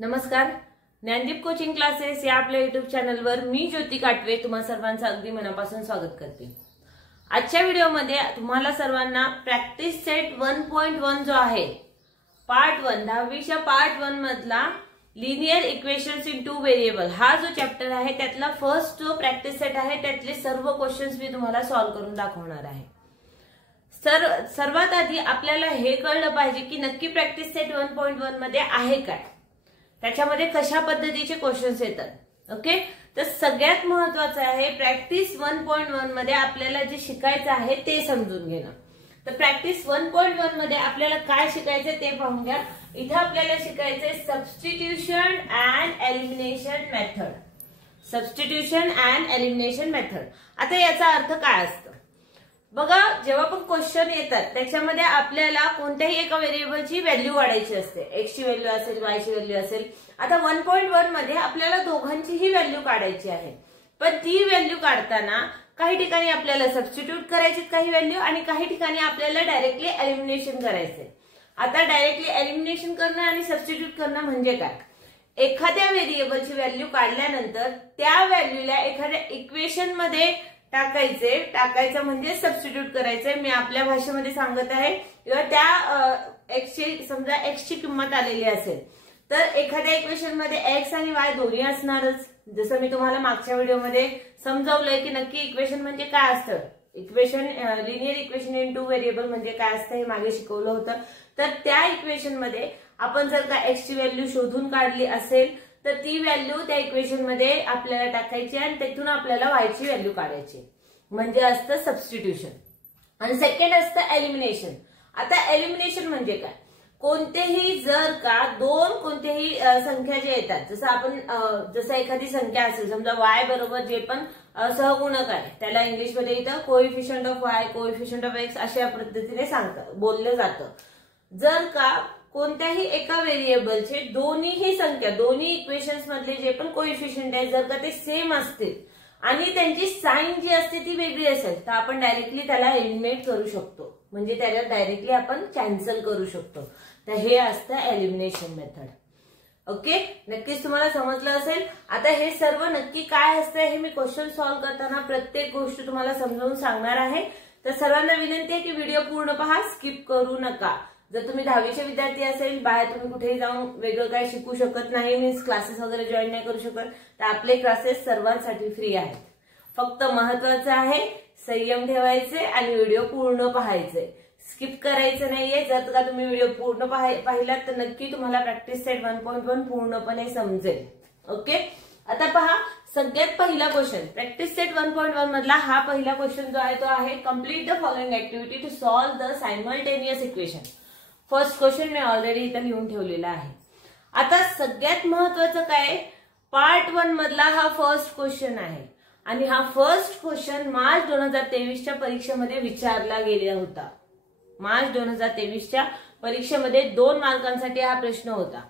नमस्कार, Gyandeep coaching classes या आपल्या युट्यूब चॅनलवर मी ज्योती काटवे तुम्हा सर्वांचं अगदी मनापासून स्वागत करते। आजच्या व्हिडिओमध्ये तुम्हाला सर्वांना प्रॅक्टिस सेट 1.1 जो आहे पार्ट 1 10वीच्या पार्ट 1 मधला linear equations in two variable हा जो चॅप्टर आहे त्यातला फर्स्ट जो प्रॅक्टिस सेट आहे त्यातले सर्व क्वेश्चन्स मी तुम्हाला सॉल्व्ह करून दाखवणार आहे। सर्वात आधी आपल्याला हे कळलं पाहिजे की नक्की प्रॅक्टिस सेट 1.1 मध्ये आहे काय, त्याच्यामध्ये कशा पद्धतीचे क्वेश्चन्स येतात। ओके, तर सगळ्यात महत्त्वाचं आहे प्रॅक्टिस 1.1 मध्ये आपल्याला जे शिकायचं आहे ते समजून घेणं। तर प्रॅक्टिस 1.1 मध्ये आपल्याला काय शिकायचं ते पाहून घ्या। इथे आपल्याला शिकायचंय substitution and elimination method. Substitution and elimination method, आता याचा अर्थ काय असतो बघा। जेव्हा पण क्वेश्चन येतात त्याच्यामध्ये आपल्याला कोणत्याही एका व्हेरिएबलची व्हॅल्यू काढायची असते, एक्स ची व्हॅल्यू असेल, वाय ची व्हॅल्यू असेल। आता 1.1 मध्ये आपल्याला दोघांचीही व्हॅल्यू काढायची आहे, पण ती व्हॅल्यू काढताना काही ठिकाणी आपल्याला सबस्टिट्यूट करायची काही व्हॅल्यू आणि काही ठिकाणी आपल्याला डायरेक्टली एलिमिनेशन करायचंय। आता डायरेक्टली एलिमिनेशन करणं आणि सबस्टिट्यूट करणं म्हणजे काय, एखाद्या व्हेरिएबलची व्हॅल्यू काढल्यानंतर त्या व्हॅल्यूला एखाद्या इक्वेशन मध्ये टाकायचं म्हणजे सबस्टिट्यूट करायचंय। मी आपल्या भाषेमध्ये सांगत आहे, किंवा त्या एक्सची समजा एक्सची किंमत आलेली असेल तर एखाद्या इक्वेशन मध्ये एक्स आणि वाय दोन्ही असणारच। जसं मी तुम्हाला मागच्या व्हिडिओमध्ये समजावलंय की नक्की इक्वेशन म्हणजे काय असतं, equation linear equation in two variable म्हणजे काय असतं हे मागे शिकवलं होतं। तर त्या इक्वेशन मध्ये आपण जर का एक्स ची व्हॅल्यू शोधून काढली असेल तर ती व्हॅल्यू त्या इक्वेशन मध्ये आपल्याला टाकायची आणि त्यातून आपल्याला वाय ची व्हॅल्यू काढायची, म्हणजे असतं सबस्टिट्यूशन। आणि सेकंड असतं एलिमिनेशन। आता एलिमिनेशन म्हणजे काय, कोणतेही जर का दोन कोणतेही संख्या जे येतात, जसं एखादी संख्या असेल समजा वाय बरोबर जे पण सहगुणक आहे त्याला इंग्लिशमध्ये इथं coefficient of Y coefficient of x अशा पद्धतीने बोललं जातं। जर का कोणत्याही एका व्हेरिएबलचे दोन्ही संख्या दोन्ही इक्वेशन्स मधले जे पण कोएफिशियंट आहे जर का ते सेम असतील आणि त्यांची साइन जी असते ती वेगळी असेल तर आपण डायरेक्टली त्याला एलिमिनेट करू शकतो, म्हणजे त्याला डायरेक्टली आपण कॅन्सल करू शकतो। तर हे असतं एलिमिनेशन मेथड। ओके, नक्कीच तुम्हाला समजलं असेल। आता हे सर्व नक्की काय असतं हे मी क्वेश्चन सॉल्व्ह करताना प्रत्येक गोष्ट तुम्हाला समजावून सांगणार आहे। तर सर्वांना विनंती आहे की व्हिडिओ पूर्ण पहा, स्किप करू नका। जर तुम्ही 10वीचे विद्यार्थी असेल, बाहेर तुम्ही कुठेही जाऊन वेगळं काही शिकू शकत नाही, मीन्स क्लासेस वगैरे जॉईन नाही करू शकत, तर आपले क्लासेस सर्वांसाठी फ्री आहेत। फक्त महत्वाचं आहे संयम ठेवायचे आणि व्हिडिओ पूर्ण पाहायचे, स्किप करायचं नाहीये। जर का तुम्ही व्हिडिओ पूर्ण पाहिलात तर नक्की तुम्हाला प्रॅक्टिस सेट 1.1 पूर्णपणे समजेल। ओके, आता पहा सगळ्यात पहिला क्वेश्चन प्रॅक्टिस सेट 1.1 मधला हा पहिला क्वेश्चन जो आहे तो आहे complete the following activity to solve the simultaneous equation. First question मी ऑलरेडी इथं लिहून ठेवलेला आहे। आता सगळ्यात महत्वाचं काय, पार्ट 1 मधला हा फर्स्ट क्वेश्चन आहे आणि हा फर्स्ट क्वेश्चन मार्च 2023च्या परीक्षेमध्ये विचारला गेला होता। मार्च 2023च्या परीक्षेमध्ये 2 मार्कांसाठी हा प्रश्न होता।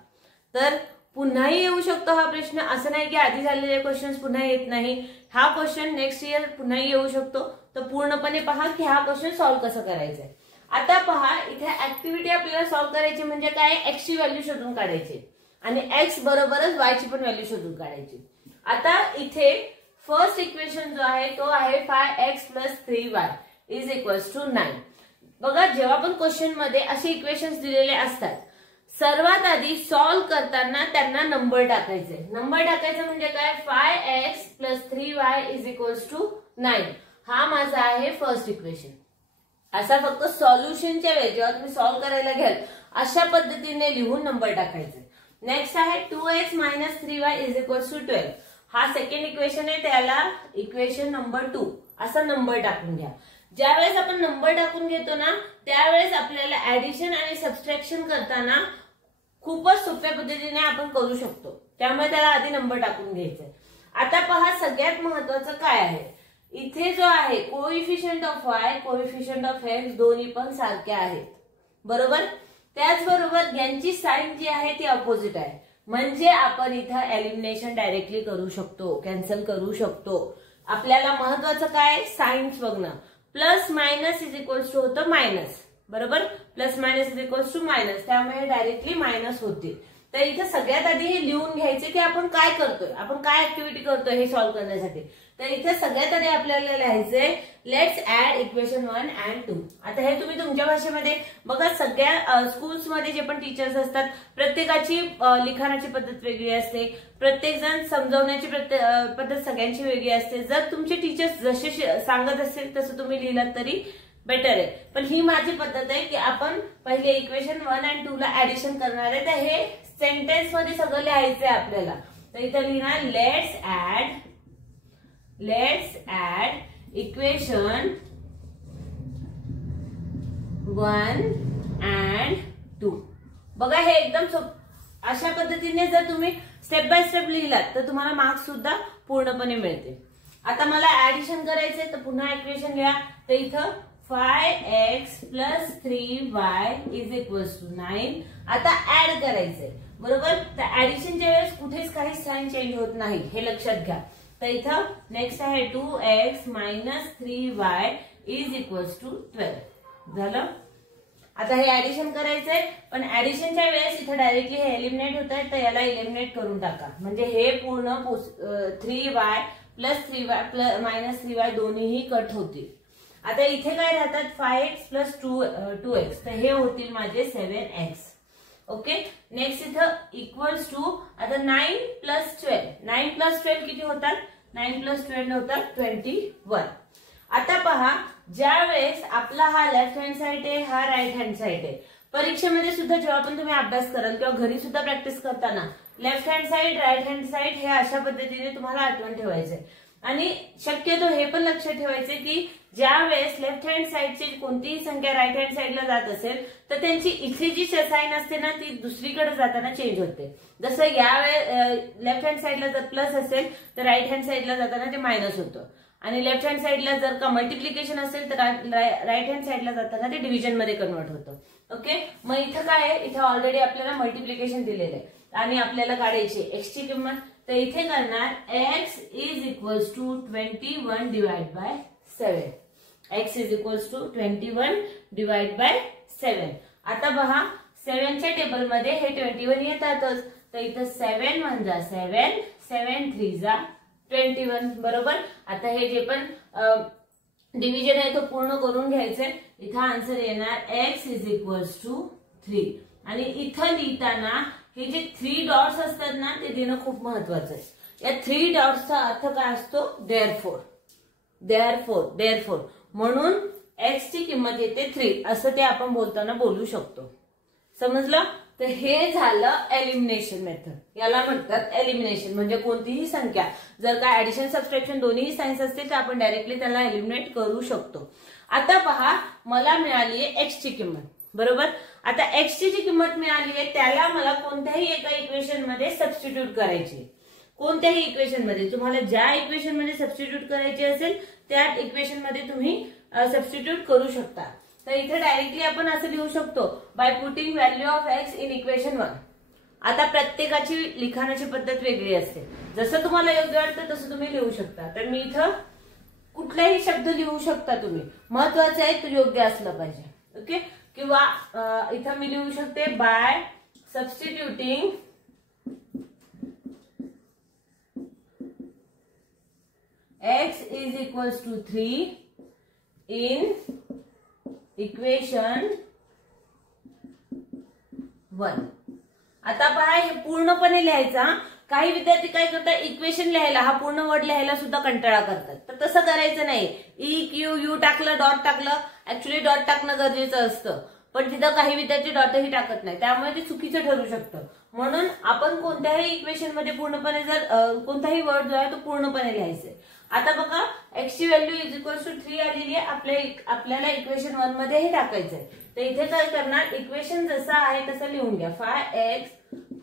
तर पुन्हाही येऊ शकतो हा प्रश्न, असं नाही की आधी झालेले क्वेश्चन्स पुन्हा येत नाही। हा क्वेश्चन नेक्स्ट इयर पुन्हाही येऊ शकतो। तर पूर्णपणे पहा की हा क्वेश्चन सॉल्व्ह कसं करायचंय। आता पहा इथे ऍक्टिव्हिटी आपल्याला सॉल्व्ह करायची म्हणजे काय, एक्स ची व्हॅल्यू शोधून काढायची आणि एक्स बरोबरच वाय ची पण व्हॅल्यू शोधून काढायची। आता इथे फर्स्ट इक्वेशन जो आहे तो आहे 5x + 3y = 9। बघा जेव्हा पण क्वेश्चन मध्ये असे इक्वेशन्स दिलेले असतात सर्वात आधी सॉल्व्ह करताना त्यांना नंबर टाकायचे। नंबर टाकायचं म्हणजे काय, 5x + 3y = 9 हा माझा आहे फर्स्ट इक्वेशन। असा फक्त सॉल्युशनच्या वेळी जेव्हा तुम्ही सॉल्व्ह करायला घ्याल अशा पद्धतीने लिहून नंबर टाकायचे। नेक्स्ट आहे 2x - 3y = 12 हा सेकंड इक्वेशन आहे, त्याला इक्वेशन नंबर 2 असा नंबर टाकून घ्या। ज्यावेळेस आपण नंबर टाकून घेतो ना त्यावेळेस आपल्याला ऍडिशन आणि सबट्रॅक्शन करताना खूपच सोप्या पद्धतीने आपण करू शकतो, त्यामुळे त्याला आधी नंबर टाकून घ्यायचे। आता पहा सगळ्यात महत्वाचं काय आहे, इथे जो आहे coefficient of Y coefficient of x दोन्ही पण सारख्या आहेत बरोबर। त्याचबरोबर यांची साइन जी आहे ती अपोजिट आहे, म्हणजे आपण इथं एलिमिनेशन डायरेक्टली करू शकतो, कॅन्सल करू शकतो। आपल्याला महत्वाचं काय, साइन्स बघणं। प्लस मायनस होतं मायनस बरोबर, प्लस मायनस = मायनस, त्यामुळे डायरेक्टली मायनस होते। तर इथे सगळ्यात आधी हे लिहून घ्यायचे की आपण काय करतोय, आपण काय ऍक्टिव्हिटी करतोय हे सॉल्व्ह करण्यासाठी. तर इथे सगळ्यात आधी आपल्याला लिहायचंय लेट्स ऍड इक्वेशन 1 and 2. आता हे तुम्ही तुमच्या भाषेमध्ये बघा, सगळ्या स्कूल्समध्ये जे पण टीचर्स असतात प्रत्येकाची लिखाणाची पद्धत वेगळी असते, प्रत्येक जण समजवण्याची पद्धत सगळ्यांची वेगळी असते. जर तुमचे टीचर्स जसे सांगत असतील तसं तुम्ही लिहिलात तरी बेटर आहे. पण ही माझी पद्धत आहे की आपण पहिले इक्वेशन 1 and 2 ला ऍडिशन करणार आहे. तर हे सेंटेन्स मध्ये सगळं लिहायचंय आपल्याला. तर इथं लिहिणार लेट्स ऍड इक्वेशन 1 and 2. बघा हे एकदम अशा पद्धतीने जर तुम्ही स्टेप बाय स्टेप लिहिलात तर तुम्हाला मार्क्स सुद्धा पूर्णपणे मिळते. आता मला ऍडिशन करायचंय तर पुन्हा इक्वेशन लिहा. तर इथं 5x + 3y = 9. आता ऍड करायचंय बरोबर. तर ऍडिशनच्या वेळेस कुठेच काही साइन चेंज होत नाही हे लक्षात घ्या. तर इथं नेक्स्ट आहे 2x - 3y = 12. झालं. आता हे ऍडिशन करायचंय पण ऍडिशनच्या वेळेस इथं डायरेक्टली हे एलिमिनेट होत आहे. तर याला एलिमिनेट करून टाका म्हणजे हे पूर्ण 3y + 3y - 3y दोन्हीही कट होतील. आता इथे काय राहतात 5x + 2x. तर हे होतील माझे 7x. ओके. नेक्स्ट इथं इक्वल्स टू आता 9 + 12. 9 + 12 किती होतात? 9 + 12 होतात 21. आता पहा, ज्या वेळेस आपला हा लेफ्ट हँड साइड आहे, हा राईट हँड साइड आहे. परीक्षेमध्ये सुद्धा जेव्हा पण तुम्ही अभ्यास कराल किंवा घरी सुद्धा प्रॅक्टिस करताना left hand side, right hand side हे अशा पद्धतीने तुम्हाला आठवण ठेवायचंय. आणि शक्यतो हे पण लक्षात ठेवायचे की ज्या वेळेस लेफ्ट हँड साइडची कोणतीही संख्या राईट हँड साइडला जात असेल तर त्यांची इथे जी साइन असते ना ती दुसरीकडे जाताना चेंज होते. जसं या लेफ्ट हँड साइडला जर प्लस असेल तर राईट हँड साइडला जाताना ते मायनस होतं. आणि लेफ्ट हँड साइडला जर का मल्टिप्लिकेशन असेल तर राईट हँड साइडला जाताना ते डिव्हिजन मध्ये कन्वर्ट होतं. ओके. मग इथं काय आहे, इथं ऑलरेडी आपल्याला मल्टिप्लिकेशन दिलेलं आहे आणि आपल्याला काढायची एक्स ची किंमत. तर इथे करणार x = 21 / 7. x = 21 / 7. आता पहा 7 च्या टेबल मध्ये हे 21 येतातच. तर इथं 7 × 7, 7 × 3 = 21 बरोबर. आता हे जे पण डिव्हिजन आहे तो पूर्ण करून घ्यायचंय. इथं आन्सर येणार x = 3. आणि इथं लिहिताना हे जे 3 डॉट्स असतात ना ते देणं खूप महत्वाचं आहे. या 3 डॉट्सचा अर्थ काय असतो? देअरफोर. म्हणून x ची किंमत येते 3 असं ते आपण बोलताना बोलू शकतो. समजलं. तर हे झालं एलिमिनेशन मेथड. याला म्हणतात एलिमिनेशन. म्हणजे कोणतीही संख्या जर का ऍडिशन सबट्रॅक्शन दोन्ही साइन्स असतील तर आपण डायरेक्टली त्याला एलिमिनेट करू शकतो. आता पहा, मला मिळाली आहे x ची किंमत बरोबर. आता x ची जी किंमत मिळाली आहे त्याला मला कोणत्याही एका इक्वेशन मध्ये सबस्टिट्यूट करायची. कोणत्याही इक्वेशन मध्ये तुम्हाला ज्या इक्वेशन मध्ये सबस्टिट्यूट करायची असेल त्या इक्वेशन मध्ये तुम्ही सबस्टिट्यूट करू शकता. तर इथे डायरेक्टली आपण असं लिहू शकतो by putting value of x in equation 1. आता प्रत्येकाची लिखाणाची पद्धत वेगळी असते. जसं तुम्हाला योग्य वाटतं तसं तुम्ही लिहू शकता. तर मी इथं कुठलाही शब्द लिहू शकता तुम्ही. महत्वाचं आहे तो योग्य असलं पाहिजे. ओके. किंवा इथं मी लिहू शकते by substituting x = 3 in equation 1. आता पहा, हे पूर्णपणे लिहायचा. काही विद्यार्थी काय करतात, इक्वेशन लिहायला हा पूर्ण वर्ड लिहायला सुद्धा कंटाळा करतात. तर तसं करायचं नाही. EQ टाकलं, डॉट टाकलं. ऍक्च्युली डॉट टाकणं गरजेचं असतं पण तिथं काही विद्यार्थी डॉटही टाकत नाही, त्यामुळे ते चुकीचं ठरू शकतं. म्हणून आपण कोणत्याही इक्वेशन मध्ये पूर्णपणे जर कोणताही वर्ड जो आहे तो पूर्णपणे लिहायचा. आता बघा, x ची व्हॅल्यू = 3 आलेली आहे. आपल्याला इक्वेशन 1 मध्ये हे टाकायचंय. तर इथे काय करणार, इक्वेशन जसं आहे तसं लिहून घ्या. 5x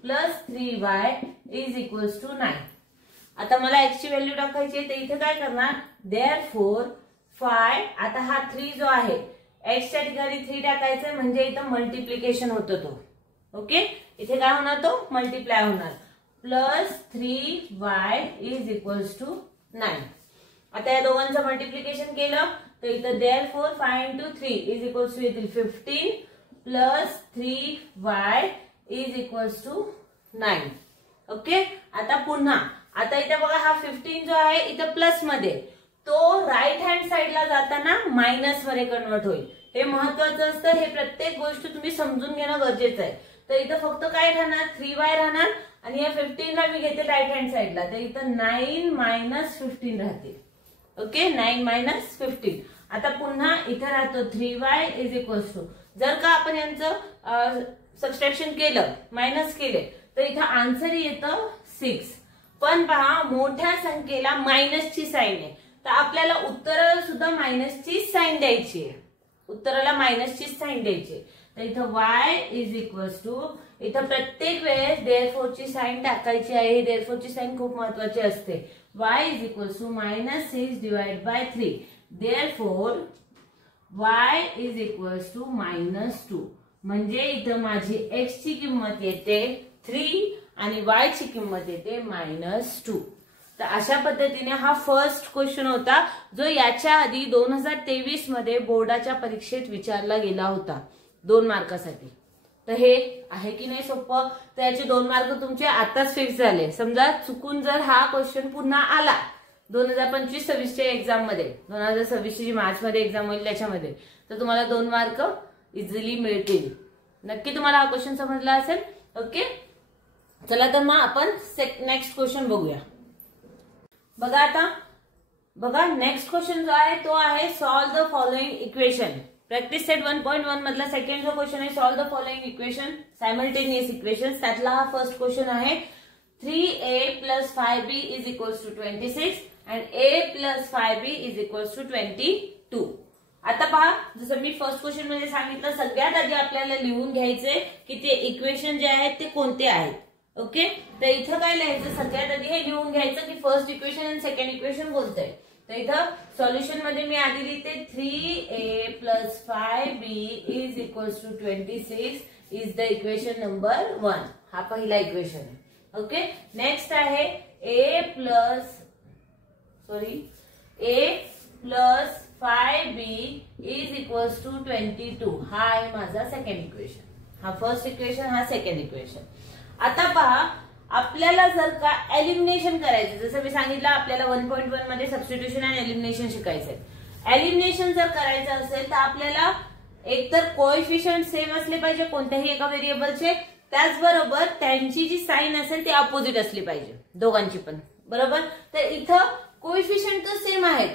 + 3y = 9. आता मला x ची व्हॅल्यू टाकायची आहे. तर इथे काय करणार, देअरफोर 5. आता हा 3 जो आहे x च्या ठिकाणी 3 टाकायचं म्हणजे इथं मल्टिप्लिकेशन होतो तो. ओके. इथे काय होणार, तो मल्टिप्लाय होणार. +3y = 9. आता या दोघांचं मल्टिप्लिकेशन केलं तर इथं देअरफोर 5 × 3 = 15 + 3y = 9. ओके, आता पुन्हा आता इथे बघा हा 15 जो आहे इथं प्लस मध्ये, तो राईट हँड साइडला जाताना मायनस मध्ये कन्वर्ट होईल. हे महत्वाचं असतं, हे प्रत्येक गोष्ट तुम्ही समजून घेणं गरजेचं आहे. तर इथं फक्त काय राहणार 3y राहणार आणि या 15 ला मी घेते राईट हँड साइडला, तर इथं 9 मायनस 15 राहते. Okay, 9 minus 15. आता पुन्हा इथं राहतो 3y इज इक्वल्स टू, जर का आपण यांचं सबट्रॅक्शन केलं मायनस केले तर इथं आन्सर येतं 6. पण पहा मोठ्या संख्येला मायनसची साईन आहे, तर आपल्याला उत्तराला सुद्धा मायनसची साईन द्यायची आहे. उत्तराला मायनसची साईन द्यायची. तर इथं y इज इक्वल्स टू, इथं प्रत्येक वेळेस देअरफॉर ची साईन टाकायची आहे. देअरफॉर ची साईन खूप महत्वाची असते. y is equals to -6 divide by 3. Therefore y is equals to -2. म्हणजे इथं माझी x ची किंमत येते 3 आणि y ची किंमत येते -2. तर अशा पद्धतीने हा फर्स्ट क्वेश्चन होता, जो याच्या आधी 2023 मध्ये बोर्डाच्या परीक्षेत विचारला गेला होता 2 मार्कासाठी. तर हे आहे की नाही सोपं. तर याचे 2 मार्क तुमचे आताच फिक्स झाले. समजा चुकून जर हा क्वेश्चन पुन्हा आला 2025-26च्या एक्झाम मध्ये, 2026 ची मार्च मध्ये एक्झाम होईल त्याच्यामध्ये, तर तुम्हाला 2 मार्क इझिली मिळतील. नक्की तुम्हाला हा क्वेश्चन समजला असेल. ओके, चला तर मग आपण नेक्स्ट क्वेश्चन बघूया. बघा आता बघा नेक्स्ट क्वेश्चन जो आहे तो आहे solve the following equation. Practice set 1.1 मधला सेकंड जो क्वेश्चन आहे solve the following equation simultaneous equation, त्यातला हा फर्स्ट क्वेश्चन आहे. 3a plus 5b is equals to 26 and a plus 5b is equals to 22. आता पहा, जसं मी फर्स्ट क्वेश्चन मध्ये सांगितलं, सगळ्यात आधी आपल्याला लिहून घ्यायचे की ते इक्वेशन जे आहेत ते कोणते आहेत. ओके, तर इथं काय लिहायचं, सगळ्यात आधी हे लिहून घ्यायचं की फर्स्ट इक्वेशन आणि सेकंड इक्वेशन कोणतं आहे. तर इथं सॉल्युशन मध्ये मी आधी लिहिते 3a plus 5b is equals to 26 is the equation number 1. हा पहिला इक्वेशन आहे. ओके, नेक्स्ट आहे a plus 5b is equals to 22. हा आहे माझा सेकंड इक्वेशन. हा फर्स्ट इक्वेशन, हा सेकंड इक्वेशन. आता पहा, आपल्याला जर का एलिमिनेशन करायचं, जसं मी सांगितलं आपल्याला 1.1 मध्ये सबस्टिट्यूशन आणि एलिमिनेशन शिकायचंय. एलिमिनेशन जर करायचं असेल तर आपल्याला एकतर कोएफिशियंट सेम असले पाहिजे कोणत्याही एका व्हेरिएबलचे, त्याचबरोबर त्यांची जी साईन असेल ती अपोजिट असली पाहिजे दोघांची पण. बरोबर, तर इथं कोएफिशियंट तर सेम आहेत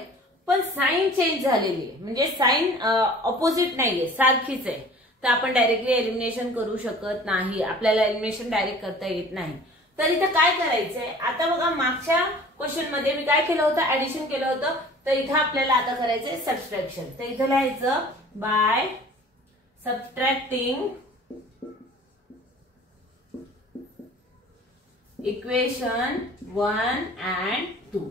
पण साईन चेंज झालेली आहे, म्हणजे साईन अपोजिट नाहीये, सारखीच आहे. तर आपण डायरेक्टली एलिमिनेशन करू शकत नाही. आपल्याला एलिमिनेशन डायरेक्ट करता येत नाही. तर इथं काय करायचंय, आता बघा मागच्या क्वेश्चन मध्ये मी काय केलं होतं, ऍडिशन केलं होतं. तर इथं आपल्याला आता करायचंय सबट्रॅक्शन. तर इथं लिहायचं बाय सबट्रॅक्टिंग इक्वेशन 1 and 2.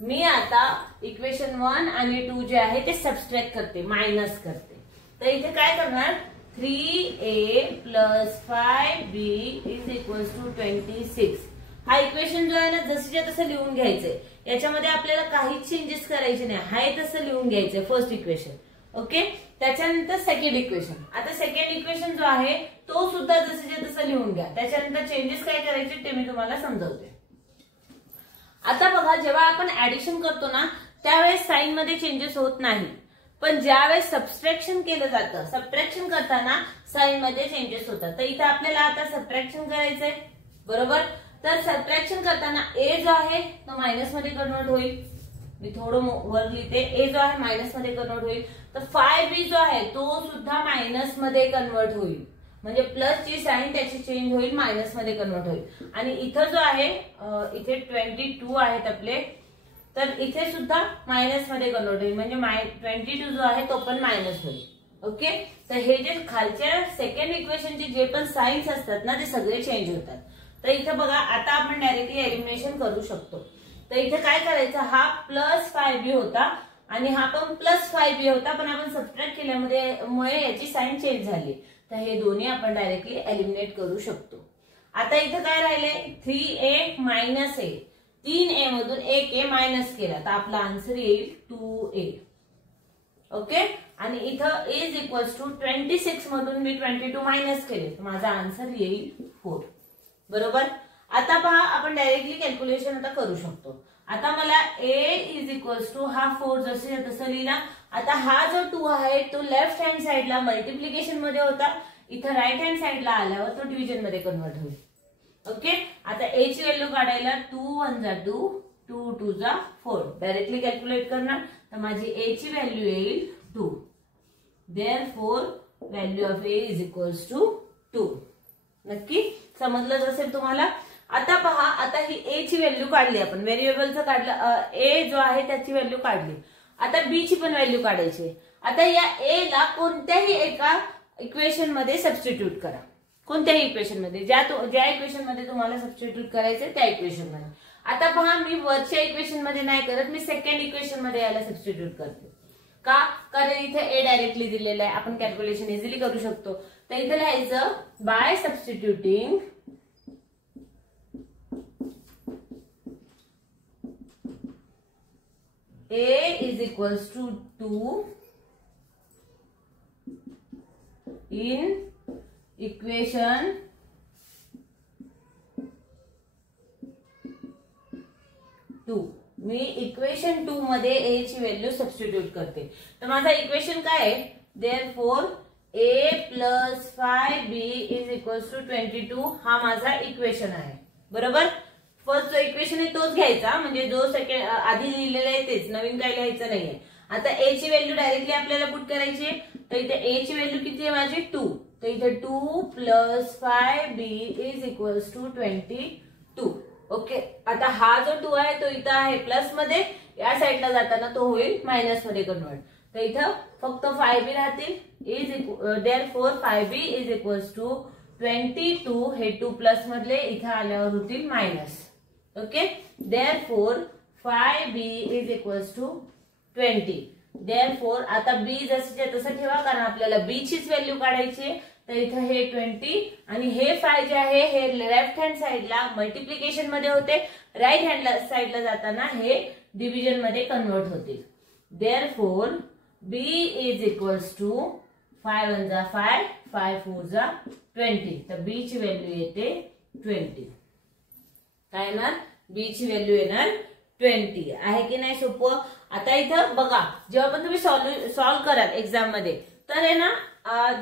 मी आता इक्वेशन 1 आणि 2 जे आहे ते सबट्रॅक्ट करते, मायनस करते. तर इथे काय करणार, 3a plus 5b is equals to 26. हा इक्वेशन जो आहे ना जसंच्या तसं लिहून घ्यायचंय. याच्यामध्ये आपल्याला काहीच चेंजेस करायचे नाही, हाय तसं लिहून घ्यायचंय फर्स्ट इक्वेशन. ओके, त्याच्यानंतर सेकंड इक्वेशन. आता सेकंड इक्वेशन जो आहे तो सुद्धा जसंच्या तसं लिहून घ्या. त्याच्यानंतर चेंजेस काय करायचे ते मी तुम्हाला समजवते. आता बघा, जेव्हा आपण ऍडिशन करतो ना त्यावेळेस साईन मध्ये चेंजेस होत नाही, पण ज्यावेळेस सबट्रॅक्शन केलं जातं, सबट्रॅक्शन करताना साईन मध्ये चेंजेस होतात. तर इथे आपल्याला आता सबट्रॅक्शन करायचंय. बरोबर, तर सबट्रॅक्शन करताना ए जो आहे तो मायनस मध्ये कन्वर्ट होईल. मी थोडं वर लिहिते, ए जो आहे मायनस मध्ये कन्वर्ट होईल. तर 5b जो आहे तो सुद्धा मायनस मध्ये कन्वर्ट होईल, म्हणजे प्लस ची साईन त्याची चेंज होईल, मायनस मध्ये कन्वर्ट होईल. आणि इथं जो आहे इथे 22 आहेत आपले, तर इथे सुद्धा मायनस मध्ये कन्वर्ट होईल, म्हणजे 22 जो आहे तो पण मायनस होईल. ओके, तर हे जे खालच्या सेकंड इक्वेशनचे जे पण साईन्स असतात ना ते सगळे चेंज होतात. तर इथे बघा, आता आपण डायरेक्टली एलिमिनेशन करू शकतो. तर इथे काय करायचं, हा प्लस 5b होता आणि हा पण प्लस 5b होता, पण आपण सबट्रॅक्ट केल्यामुळे याची साईन चेंज झाली. तर हे दोन्ही आपण डायरेक्टली एलिमिनेट करू शकतो. आता इथे काय राहिले, 3a मायनस a, 3a मधून 1a मायनस केला तर आपला आन्सर येईल 2a. ओके, आणि इथं इज इक्वल्स टू 26 मधून मी 22 मायनस केले तर माझा आन्सर येईल 4. बरोबर. आता पहा आपण डायरेक्टली कॅल्क्युलेशन आता करू शकतो. आता मला a इज इक्वल्स टू हा 4 जसे तसं लिहिला. आता हा जो 2 आहे तो लेफ्ट हँड साइडला मल्टिप्लिकेशन मध्ये होता, इथं राईट हँड साइडला आल्यावर तो डिव्हिजन मध्ये कन्वर्ट होईल. ओके. आता a ची व्हॅल्यू काढायला 2 1 जा 2 2 2 जा 4 डायरेक्टली कॅल्क्युलेट करणार तर माझी a ची व्हॅल्यू येईल 2. Therefore value of a is equals to 2. नक्की समजलं असेल तुम्हाला. आता पहा, आता ही a ची व्हॅल्यू काढली आपण, व्हेरिएबलचं काढलं, a जो आहे त्याची व्हॅल्यू काढली. आता b ची पण व्हॅल्यू काढायची. आता या a ला कोणत्याही एका इक्वेशन मध्ये सबस्टिट्यूट करा. कोणत्याही इक्वेशन मध्ये, ज्या इक्वेशन मध्ये तुम्हाला सबस्टिट्यूट करायचे त्या इक्वेशन मध्ये. आता पहा, मी वरच्या इक्वेशन मध्ये नाही करत, मी सेकंड इक्वेशन मध्ये याला सबस्टिट्यूट करते. का? कारण इथे a डायरेक्टली दिलेला आहे, आपण कॅल्क्युलेशन इझिली करू शकतो. तर इथे लिहायचं by substituting a is equals to 2 in equation 2. मी इक्वेशन 2 मध्ये a ची व्हॅल्यू सबस्टिट्यूट करते. तर माझा इक्वेशन काय आहे? Therefore a plus 5b is equals to 22 हा माझा इक्वेशन आहे. बरोबर. फर्स्ट जो इक्वेशन आहे तोच घ्यायचा, म्हणजे जो सेकंड आधी लिहिलेला आहे तेच, नवीन काय लिहायचं नाहीये. आता a ची व्हॅल्यू डायरेक्टली आपल्याला पुट करायची. तर इथे a ची व्हॅल्यू किती आहे माझी? 2. तर इथे 2 plus 5b is equals to 22. Okay. आता हा जो 2 आहे तो इथं आहे प्लस मध्ये, या साईडला जाताना तो होईल मायनस मध्ये कन्वर्ट. तर इथं फक्त 5b राहतील. Therefore 5b is equals to 22. हे 2 प्लस मधले इथं आल्यावर होतील minus. Okay. Therefore 5b is equals to 20. Therefore आता b जसं तसं ठेवा, कारण आपल्याला b चीच व्हॅल्यू काढायची. तर इथं हे 20 आणि हे 5 जे आहे हे लेफ्ट हँड साइडला मल्टिप्लिकेशन मध्ये होते, राईट हँड साइडला जाताना हे डिव्हिजन मध्ये कन्वर्ट होतील. Therefore b is equals to 5 1 जा 5 5 4 जा 20. तर b ची व्हॅल्यू येते 20. काय येणार? b ची व्हॅल्यू येणार 20. आहे की नाही सोपं? आता इथं बघा, जेव्हा पण तुम्ही सॉल्व्ह कराल एक्झाम मध्ये तर आहे ना,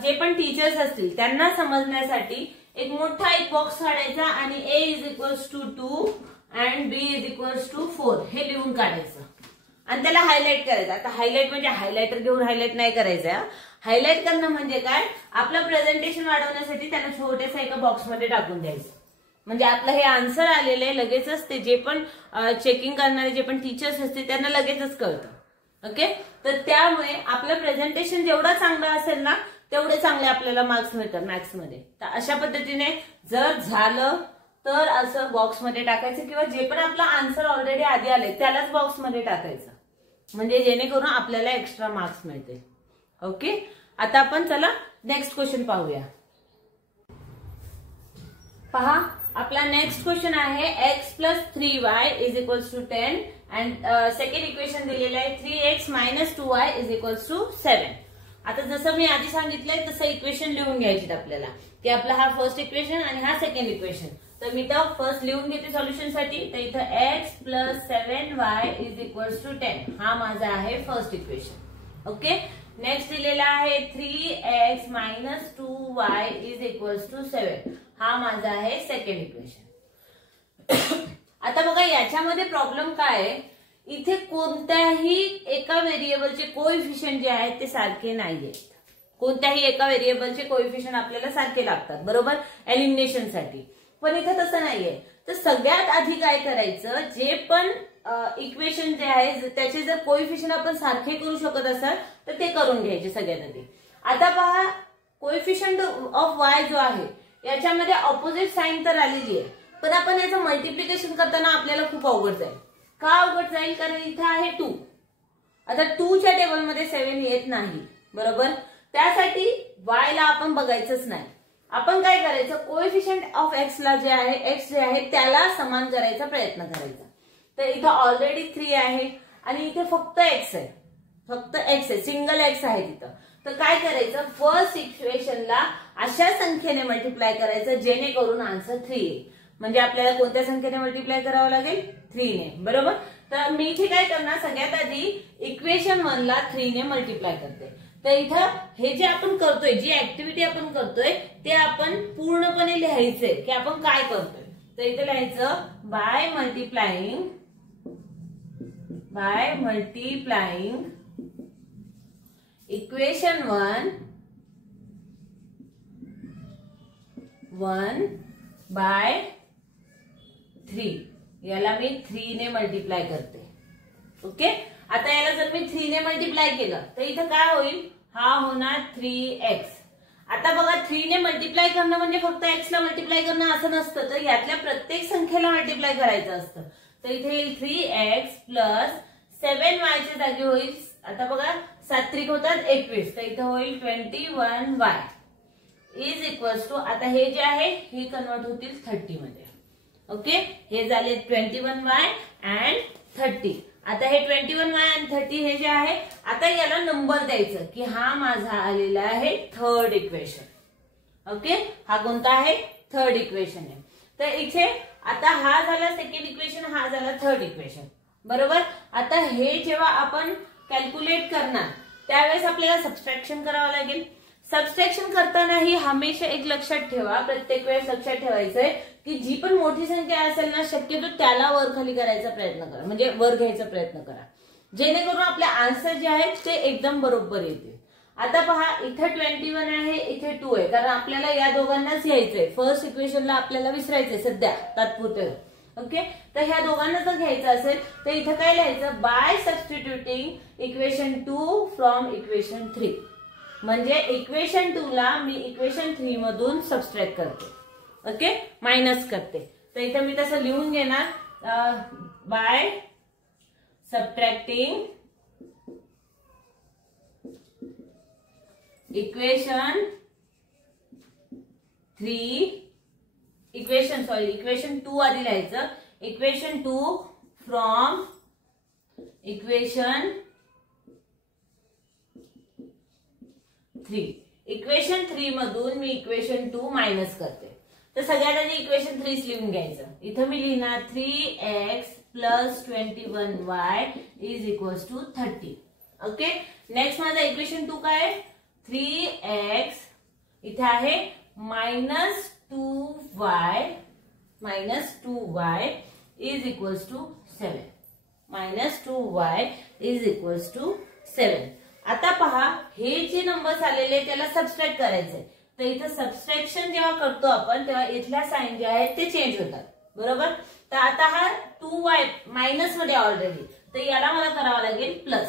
जे पण टीचर्स असतील त्यांना समजण्यासाठी एक मोठा एक बॉक्स काढायचा आणि a is equals to 2 and b is equals to 4 हे लिहून काढायचं आणि त्याला हायलाइट करायचं. आता हायलाइट म्हणजे हायलाइटर घेऊन हायलाइट नाही करायचं. हायलाइट करणं म्हणजे काय? आपलं प्रेझेंटेशन वाढवण्यासाठी त्याला छोट्याशा एका बॉक्समध्ये टाकून द्यायचं. म्हणजे आपलं हे आन्सर आलेलं आहे लगेचच, ते जे पण चेकिंग करणारे जे पण टीचर्स असतील त्यांना लगेचच कळतं. ओके. तर त्यामुळे आपलं प्रेझेंटेशन जेवढं चांगलं असेल ना तेवढे चांगले आपल्याला मार्क्स मिळतात मॅथ्स मध्ये. तर अशा पद्धतीने जर झालं तर असं बॉक्समध्ये टाकायचं, किंवा जे पण आपला आन्सर ऑलरेडी आधी आले त्यालाच बॉक्समध्ये टाकायचं, म्हणजे जेणेकरून आपल्याला एक्स्ट्रा मार्क्स मिळतील. ओके. आता आपण चला नेक्स्ट क्वेश्चन पाहूया. पहा, आपला नेक्स्ट क्वेश्चन आहे x plus 3y is equals to 10 and second equation दिलेलं आहे 3x minus 2y is equals to 7. आता जसं मी आधी सांगितलंय तसं इक्वेशन लिहून घ्यायची आपल्याला, की आपला हा फर्स्ट इक्वेशन आणि हा सेकंड इक्वेशन. तर मी तर फर्स्ट लिहून घेते सॉल्युशन साठी. तर इथं x plus 7y is equals to 10 हा माझा आहे फर्स्ट इक्वेशन. ओके. नेक्स्ट दिलेला आहे 3x minus 2y is equals to 7 हा माझा आहे सेकंड इक्वेशन. आता बघा, याच्यामध्ये प्रॉब्लेम काय आहे? इथे कोणत्याही एका व्हेरिएबलचे कोएफिशियंट जे आहेत ते सारखे नाहीये. कोणत्याही एका व्हेरिएबलचे कोएफिशियंट आपल्याला सारखे लागतात, बरोबर, एलिमिनेशन साठी. पण इथे तसं नाहीये. तर सगळ्यात आधी काय करायचं, जे पण इक्वेशन जे आहे त्याचे जर कोएफिशियंट आपण सारखे करू शकत असाल तर ते करून घ्यायचे सगळ्यात आधी. आता पहा, कोएफिशियंट ऑफ y जो आहे याच्यामध्ये ऑपोजिट साइन तर आलेली आहे, पण आपण याचं मल्टिप्लिकेशन करताना आपल्याला खूप अवघड जाईल. का अवघड जाईल? कारण इथे आहे 2. आता 2च्या टेबलमध्ये 7 येत नाही, बरोबर. त्यासाठी y ला आपण बघायचंच नाही. आपण काय करायचं, कोएफिशियंट ऑफ x ला जे आहे, x जे आहे त्याला समान करायचा प्रयत्न करायचा. तर इथं ऑलरेडी 3 आहे आणि इथे फक्त x आहे, फक्त x आहे, सिंगल x आहे तिथं. तर काय करायचं, फर्स्ट इक्वेशनला अशा संख्येने मल्टिप्लाय करायचं जेणेकरून आन्सर 3 येईल. म्हणजे आपल्याला कोणत्या संख्येने मल्टिप्लाय करावं लागेल? 3 ने. बरोबर. तर मी इथे काय करणार, सगळ्यात आधी इक्वेशन 1 ला 3 ने मल्टिप्लाय करते. तर इथं हे जे आपण करतोय, जी ऍक्टिव्हिटी आपण करतोय ते आपण पूर्णपणे लिहायचंय की आपण काय करतोय. तर इथे लिहायचं बाय मल्टिप्लाइंग इक्वेशन 1 बाय 3. याला मी 3 ने मल्टिप्लाय करते. ओके. आता याला जर मी 3 ने मल्टिप्लाय केलं तर इथं काय होईल, हा होणार 3x. आता बघा 3 ने मल्टिप्लाय करणं म्हणजे फक्त x ला मल्टिप्लाय करणं असं नसतं, तर यातल्या प्रत्येक संख्येला मल्टिप्लाय करायचं असतं. तर इथे 3x प्लस 7y च्या जागी होईल, आता बघा 7 त्रिक होतात 21, तर इथे होईल 21y इज इक्वल्स टू, आता हे जे आहे हे कन्वर्ट होतील 30 मध्ये. ओके. हे झाले 21y अँड 30. आता हे 21y आणि 30 हे जे आहे, आता याला नंबर द्यायचं की हा माझा आलेला आहे थर्ड इक्वेशन. ओके. हा कोणता आहे? थर्ड इक्वेशन आहे. तर इथे आता हा झाला सेकंड इक्वेशन, हा झाला थर्ड इक्वेशन. बरोबर. आता हे जेव्हा आपण कॅल्क्युलेट करणार त्यावेळेस आपल्याला सबट्रॅक्शन करावं लागेल. सबट्रॅक्शन करतानाही हमेशा एक लक्षात ठेवा, प्रत्येक वेळेस लक्षात ठेवायचंय की जी पण मोठी संख्या असेल ना, शक्यतो त्याला वर खाली करायचा प्रयत्न करा, म्हणजे वर घ्यायचा प्रयत्न करा, जेणेकरून आपले आन्सर जे आहेत ते एकदम बरोबर येतील. आता पहा इथे 21 आहे, इथे 2 आहे, कारण आपल्याला या दोघांनाच यायचंय. फर्स्ट इक्वेशनला आपल्याला विसरायचंय सध्या तात्पुरते. ओके. तर ह्या दोघांना जर घ्यायचं असेल तर इथं काय लिहायचं, by substituting equation 2 from equation 3. म्हणजे इक्वेशन 2 ला मी इक्वेशन 3 मधून सबस्ट्रॅक्ट करते. ओके. मायनस करते. तर इथं मी तसं लिहून घेणार, बाय सबट्रॅक्टिंग इक्वेशन 2 आधी लिहायचं. Equation 2 from equation 3. इक्वेशन 3 मधून मी इक्वेशन 2 मायनस करते. तर सगळ्यात आधी इक्वेशन 3 लिहून घ्यायचं. इथं मी लिहिणार 3x plus 21y is equals to 30. Okay. Next माझा इक्वेशन 2 काय, 3x इथे आहे minus 2y is equals to 7. Minus 2y is equals to 7. आता पहा हे जे नंबर्स आलेले त्याला सबट्रॅक्ट करायचंय. तर इथं सबट्रॅक्शन जेव्हा करतो आपण तेव्हा इथल्या साइन जे आहेत ते चेंज होतात. बरोबर. तर आता हा 2y मायनस मध्ये ऑलरेडी, तर याला मला करावं लागेल प्लस,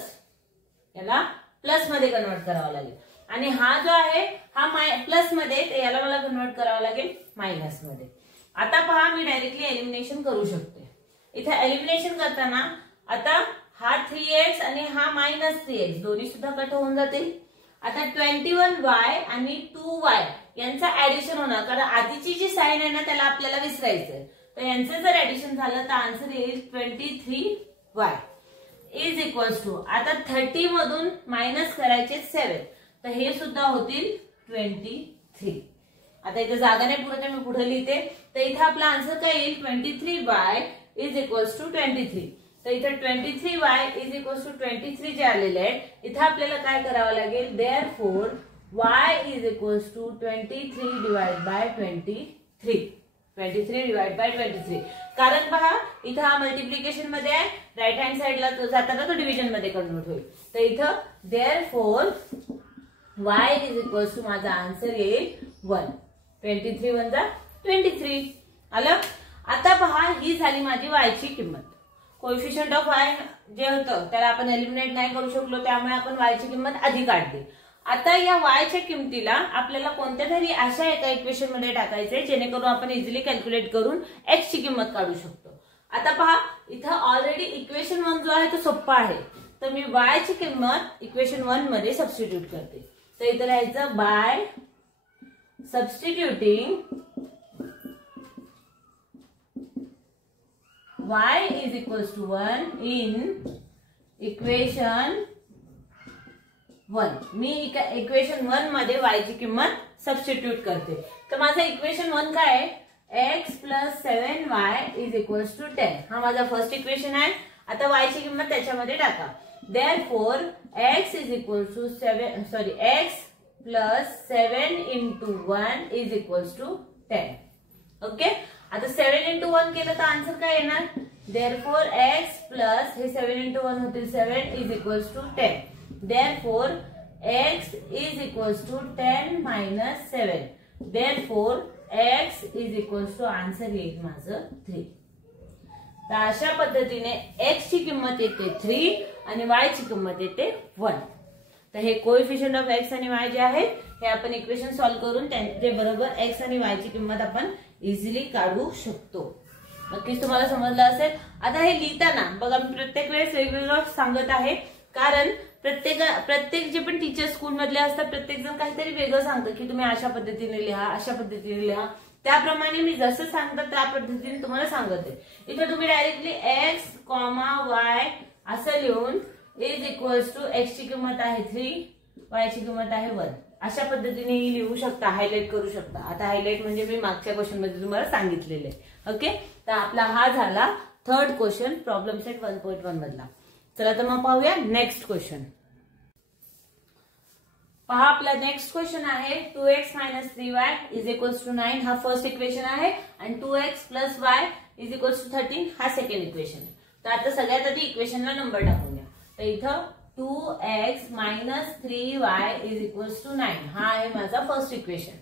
याला प्लस मध्ये कन्वर्ट करावं लागेल. आणि हा जो आहे हा प्लस मध्ये, तर याला मला कन्वर्ट करावं लागेल मायनस मध्ये. आता पहा मी डायरेक्टली एलिमिनेशन करू शकते. इथे एलिमिनेशन करताना आता हा 3x आणि हा मायनस 3x दोन्ही सुद्धा कट होऊन जातील. आता 21y आणि 2y यांचं ऍडिशन होणार, कारण आधीची जी साइन आहे ना त्याला आपल्याला विसरायचंय. तर यांचं जर ऍडिशन झालं तर आन्सर येईल 23y इज इक्वल्स टू, आता 30 मधून मायनस करायचे 7, तर हे सुद्धा होतील 23. आता इथे जागा नाही पुढे, मी पुढे लिहिते. तर इथे आपला आन्सर काय येईल, 23y इज इक्वल्स टू 23. तर इथे 23y इज इक्वल्स टू 23 जे आलेले आहे, इथे आपल्याला काय करावं लागेल, therefore y is equals to 23 divide by 23. 23 divide by 23. कारण पहा इथं हा मल्टिप्लिकेशन मध्ये आहे, राईट हँड साइडला जाताना तो डिव्हिजन मध्ये कन्वर्ट होईल. तर इथं therefore y is equals to माझा आन्सर येईल 1. 23 × 23 आलं. आता पहा ही झाली माझी y ची किंमत. कोएफिशियंट ऑफ y जे होतं त्याला आपण एलिमिनेट नाही करू शकलो, त्यामुळे आपण y ची किंमत आधी काढली. आता या y च्या किमतीला आपल्याला कोणत्या तरी अशा एका इक्वेशन मध्ये टाकायचे जेणेकरून आपण इझिली कॅल्क्युलेट करून x ची किंमत काढू शकतो. आता पहा इथं ऑलरेडी इक्वेशन 1 जो आहे तो सोप्पा आहे, तर मी y ची किंमत इक्वेशन 1 मध्ये सबस्टिट्यूट करते. तर इथं लिहायचं by substituting y is equals to 1 in equation 1. मी इक्वेशन 1 मध्ये y ची किंमत सबस्टिट्यूट करते. तर माझं इक्वेशन 1 काय आहे, x + 7y = 10. हा माझा फर्स्ट इक्वेशन आहे. आता y ची किंमत त्याच्यामध्ये टाका. Therefore x + 7 × 1 = 10. ओके. आता 7 × 1 केलं तर आन्सर काय येणार. Therefore x प्लस हे 7 × 1 होतील 7 = 10. Therefore x = 10 - 7. Therefore x answer येईल माझं 3. तर अशा पद्धतीने x ची किंमत येते 3 आणि y ची किंमत येते 1. तर हे कोएफिशियंट ऑफ x आणि y जे आहेत हे आपण इक्वेशन सॉल्व्ह करून त्यांचे बरोबर x आणि y ची किंमत आपण इझिली काढू शकतो. नक्कीच तुम्हाला समजलं असेल. आता हे लिहिताना बघा मी प्रत्येक वेळेस वेगवेगळं सांगत आहे, कारण प्रत्येक जे पण टीचर स्कूल मधले असतात प्रत्येक जण काहीतरी वेगळं सांगतं की तुम्ही अशा पद्धतीने लिहा, अशा पद्धतीने लिहा. त्याप्रमाणे मी जसं सांगतात त्या पद्धतीने तुम्हाला सांगते. इथे तुम्ही डायरेक्टली x, y असं लिहून x ची किंमत आहे 3, y ची किंमत आहे 1 अशा पद्धतीने लिहू शकता, हायलाइट करू शकता. आता हायलाइट म्हणजे मी मागच्या क्वेश्चन मध्ये तुम्हाला सांगितलेले. ओके. तर आपला हा झाला थर्ड क्वेश्चन प्रॉब्लेम सेट 1.1 मधला. चला तर मग पाहूया नेक्स्ट क्वेश्चन. पहा आपला नेक्स्ट क्वेश्चन आहे 2x - 3y = 9. हा फर्स्ट इक्वेशन आहे आणि 2x + y = 13 हा सेकंड इक्वेशन आहे. तर आता सगळ्यात आधी इक्वेशनला नंबर टाकून द्या. तर इथं 2x - 3y = 9 हा आहे माझा फर्स्ट इक्वेशन.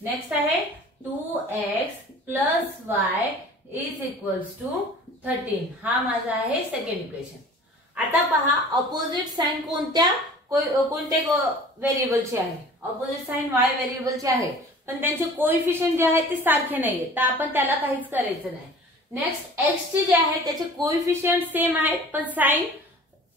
नेक्स्ट आहे 2x + y = 13 हा माझा आहे सेकंड इक्वेशन. आता पहा अपोजिट साइन कोणत्या व्हेरिएबलची आहे. अपोजिट साइन y व्हेरिएबलची आहे, पण त्यांचे कोएफिशियंट जे आहेत ते सारखे नाहीये, तर आपण त्याला काहीच करायचं नाही. नेक्स्ट x चे जे आहे त्याचे कोएफिशियंट सेम आहेत, पण साइन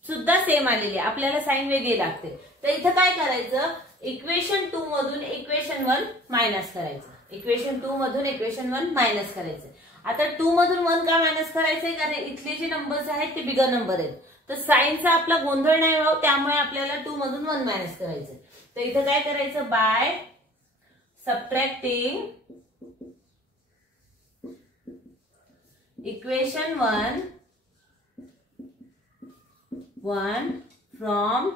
सुद्धा सेम आलेली आहे. आपल्याला साइन वेगळी लागते. तर इथं काय करायचं, इक्वेशन 2 मधून इक्वेशन 1 मायनस करायचं. इक्वेशन 2 मधून इक्वेशन 1 मायनस करायचं. आता 2 मधून 1 का मायनस करायचंय, कारण इथले जे नंबर्स आहेत ते बिगर नंबर आहेत. तर साइनचा आपला गोंधळ नाही व्हावं त्यामुळे आपल्याला 2 मधून 1 मायनस करायचं. तर इथं काय करायचं, by subtracting equation 1 from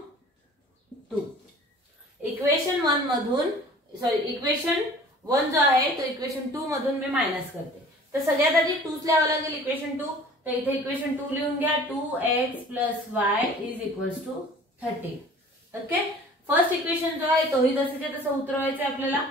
2. Equation 1 मधून इक्वेशन 1 जो आहे तो इक्वेशन 2 मधून मी मायनस करते. तर सगळ्यात आधी 2च लिहावं लागेल इक्वेशन 2. तर इथे इक्वेशन 2 लिहून घ्या. 2x + y = 13. Okay. First equation जो आहे तोही जसंच्या तसं उतरवायचं आपल्याला.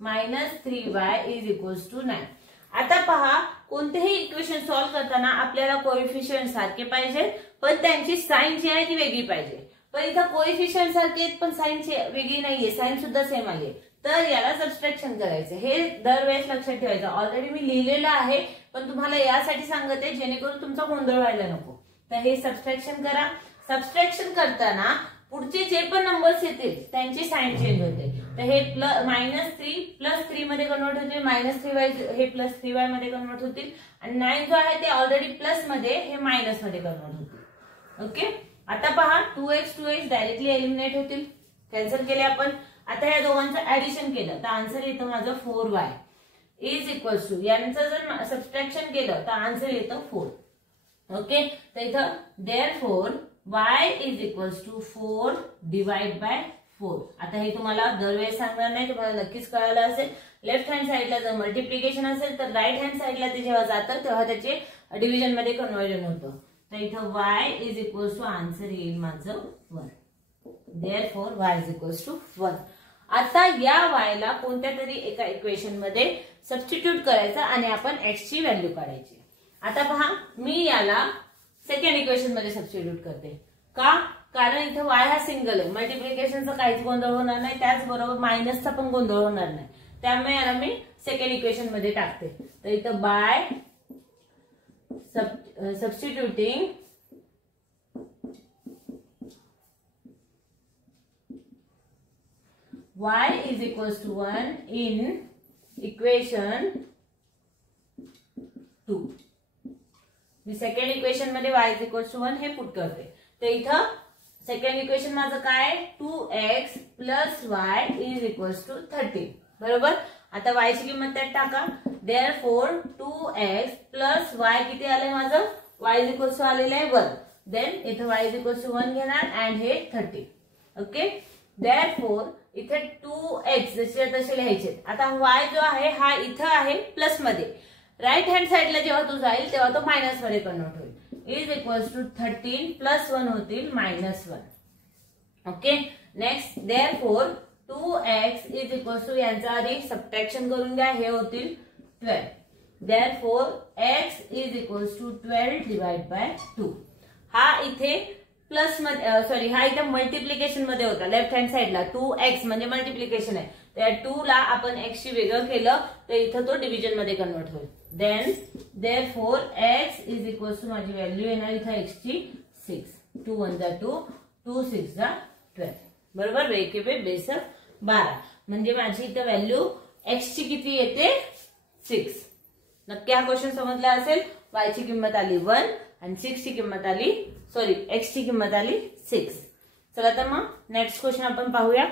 -3y = 9. आता पहा कोणतेही इक्वेशन सॉल्व्ह करताना आपल्याला कोएफिशियंट सारखे पाहिजे, पण त्यांची साइन जी आहे ती वेगळी पाहिजे. पण इथं कोएफिशियंट सारखे आहेत पण साइन वेगळी नाहीये, साइन सुद्धा सेम आली. तर याला सबट्रॅक्शन करायचं. हे दरवेळेस लक्षात ठेवायचं. ऑलरेडी मी लिहिलेलं आहे, पण तुम्हाला यासाठी सांगते जेणेकरून तुमचा गोंधळ व्हायला नको. तर हे सबट्रॅक्शन करा. सबट्रॅक्शन करताना पुढचे जे पण नंबर्स येतील त्यांची साइन चेंज होते. तर हे -3 + 3 मध्ये कन्वर्ट होतील, -3y हे +3y मध्ये कन्वर्ट होतील, आणि 9 जो आहे ते ऑलरेडी प्लस मध्ये हे मायनस मध्ये कन्वर्ट होतील. ओके. आता पहा 2x डायरेक्टली एलिमिनेट होतील, कॅन्सल केले आपण. आता या दोघांचं ऍडिशन केलं तर आन्सर येतं माझं 4y = यांचं जर सबट्रॅक्शन केलं तर आन्सर येतं 4. ओके. तर इथं therefore y = 4 / 4. आता हे तुम्हाला दरवेळेस सांगणार नाही, तुम्हाला नक्कीच कळालं असेल. लेफ्ट हँड साइडला जर मल्टिप्लिकेशन असेल तर राईट हँड साइडला ते जेव्हा जातं तेव्हा त्याचे डिव्हिजन मध्ये कन्व्हर्जन होतं. तर इथं y = आन्सर येईल माझं 1. therefore y = 1. आता या y ला कोणत्या तरी एका इक्वेशन मध्ये सबस्टिट्यूट करायचं आणि आपण x ची व्हॅल्यू काढायची. आता पहा मी याला सेकंड इक्वेशन मध्ये सबस्टिट्यूट करते. का? कारण इथं y हा सिंगल आहे, मल्टिप्लिकेशनचा काहीच गोंधळ होणार नाही, त्याचबरोबर मायनसचा पण गोंधळ होणार नाही. त्यामुळे याला मी सेकंड इक्वेशन मध्ये टाकते. तर इथं by substituting y = 1 in equation 2. मी सेकंड इक्वेशन मध्ये y = 1 हे पुट करते. तर इथं सेकंड इक्वेशन माझं काय, 2x + y = 13. बरोबर. आता y ची किंमत त्यात टाका. देअरफॉर 2x प्लस y किती आलंय माझं, y इज इक्वल टू आलेलं आहे 1. देन इथे y इज इक्वल टू 1 घेणार अँड हे 30. ओके. देअरफॉर इथे 2x जसे तसे लिहायचे. आता y जो आहे हा इथं आहे प्लस मध्ये, राईट हँड साइडला जेव्हा तो जाईल तेव्हा तो मायनस मध्ये कन्वर्ट होईल. इज इक्वल टू 13 प्लस 1 होतील -1. Okay. Next therefore 2x is equal to यांचा आधी सबट्रॅक्शन करून घ्या, हे होतील 12. Therefore x is equal to 12 divide by 2. हा इथे प्लस मध्ये सॉरी हा इथे मल्टिप्लिकेशन मध्ये होता लेफ्ट हँड साइडला. 2x म्हणजे मल्टिप्लिकेशन आहे, त्या 2 ला आपण x ची वेगळं केलं तर इथं तो डिव्हिजन मध्ये कन्वर्ट होईल. Then therefore x is equal to माझी व्हॅल्यू येणार इथं x ची 6. 2 1 जा 2, 2 6 जा 12. बरोबर. बेके पे बेस 12 म्हणजे माझी इथं व्हॅल्यू x ची किती येते 6. नक्की हा क्वेश्चन समजला असेल. y ची किंमत आली 1 आणि 6 ची किंमत आली सॉरी x ची किंमत आली 6. चला तर मग नेक्स्ट क्वेश्चन आपण पाहूया.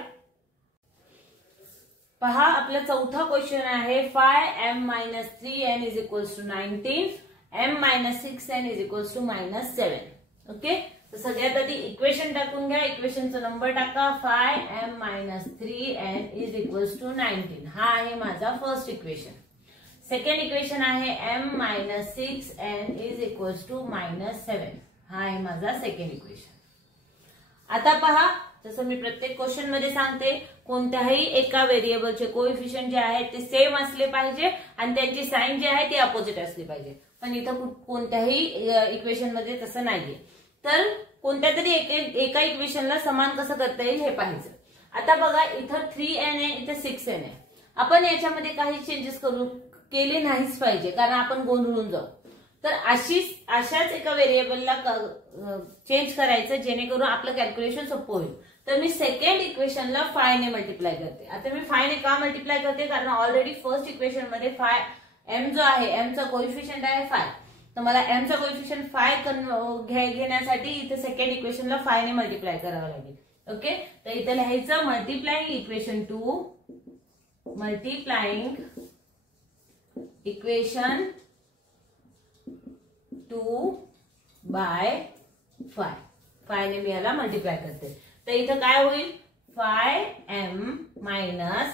पहा आपला चौथा क्वेश्चन आहे 5m-3n is equal to 19, m-6n is equal to -7. Okay. तर सगळ्यात आधी इक्वेशन टाकून घ्या. इक्वेशनचा नंबर टाका. 5m-3n is equal to 19. हा आहे माझा फर्स्ट इक्वेशन. सेकंड इक्वेशन आहे m-6n इज इक्वल टू -7. हा आहे माझा सेकंड इक्वेशन. आता पहा जसं मी प्रत्येक क्वेश्चन मध्ये सांगते, कोणत्याही एका व्हेरिएबलचे कोएफिशियंट जे आहेत ते सेम असले पाहिजे आणि त्यांची साइन जी आहे ती अपोजिट असली पाहिजे. पण इथं कोणत्याही इक्वेशन मध्ये तसं नाहीये. तर कोणत्या तरी एका इक्वेशनला समान कसं करता येईल हे पाहायचं. आता बघा इथं 3n आहे, इथं 6n आहे. आपण याच्यामध्ये काही चेंजेस केले नाहीच पाहिजे कारण आपण गोंधळून जाऊ. तर अशाच एका व्हेरिएबलला चेंज करायचं जेणेकरून आपलं कॅल्क्युलेशन सोपं होईल. तर मी सेकंड इक्वेशनला 5 ने मल्टिप्लाय करते. आता मी 5 ने का मल्टिप्लाय करते, कारण ऑलरेडी फर्स्ट इक्वेशन मध्ये m जो आहे m चा कोएफिशियंट आहे 5. तर मला m चा कोएफिशियंट 5 घेण्यासाठी इथे सेकंड इक्वेशनला 5 ने मल्टिप्लाय करावं लागेल. ओके. तर इथे लिहायचं multiplying equation 2 multiplying equation 2 by 5. 5 ने मी याला मल्टिप्लाय करते. तर इथं काय होईल 5m मायनस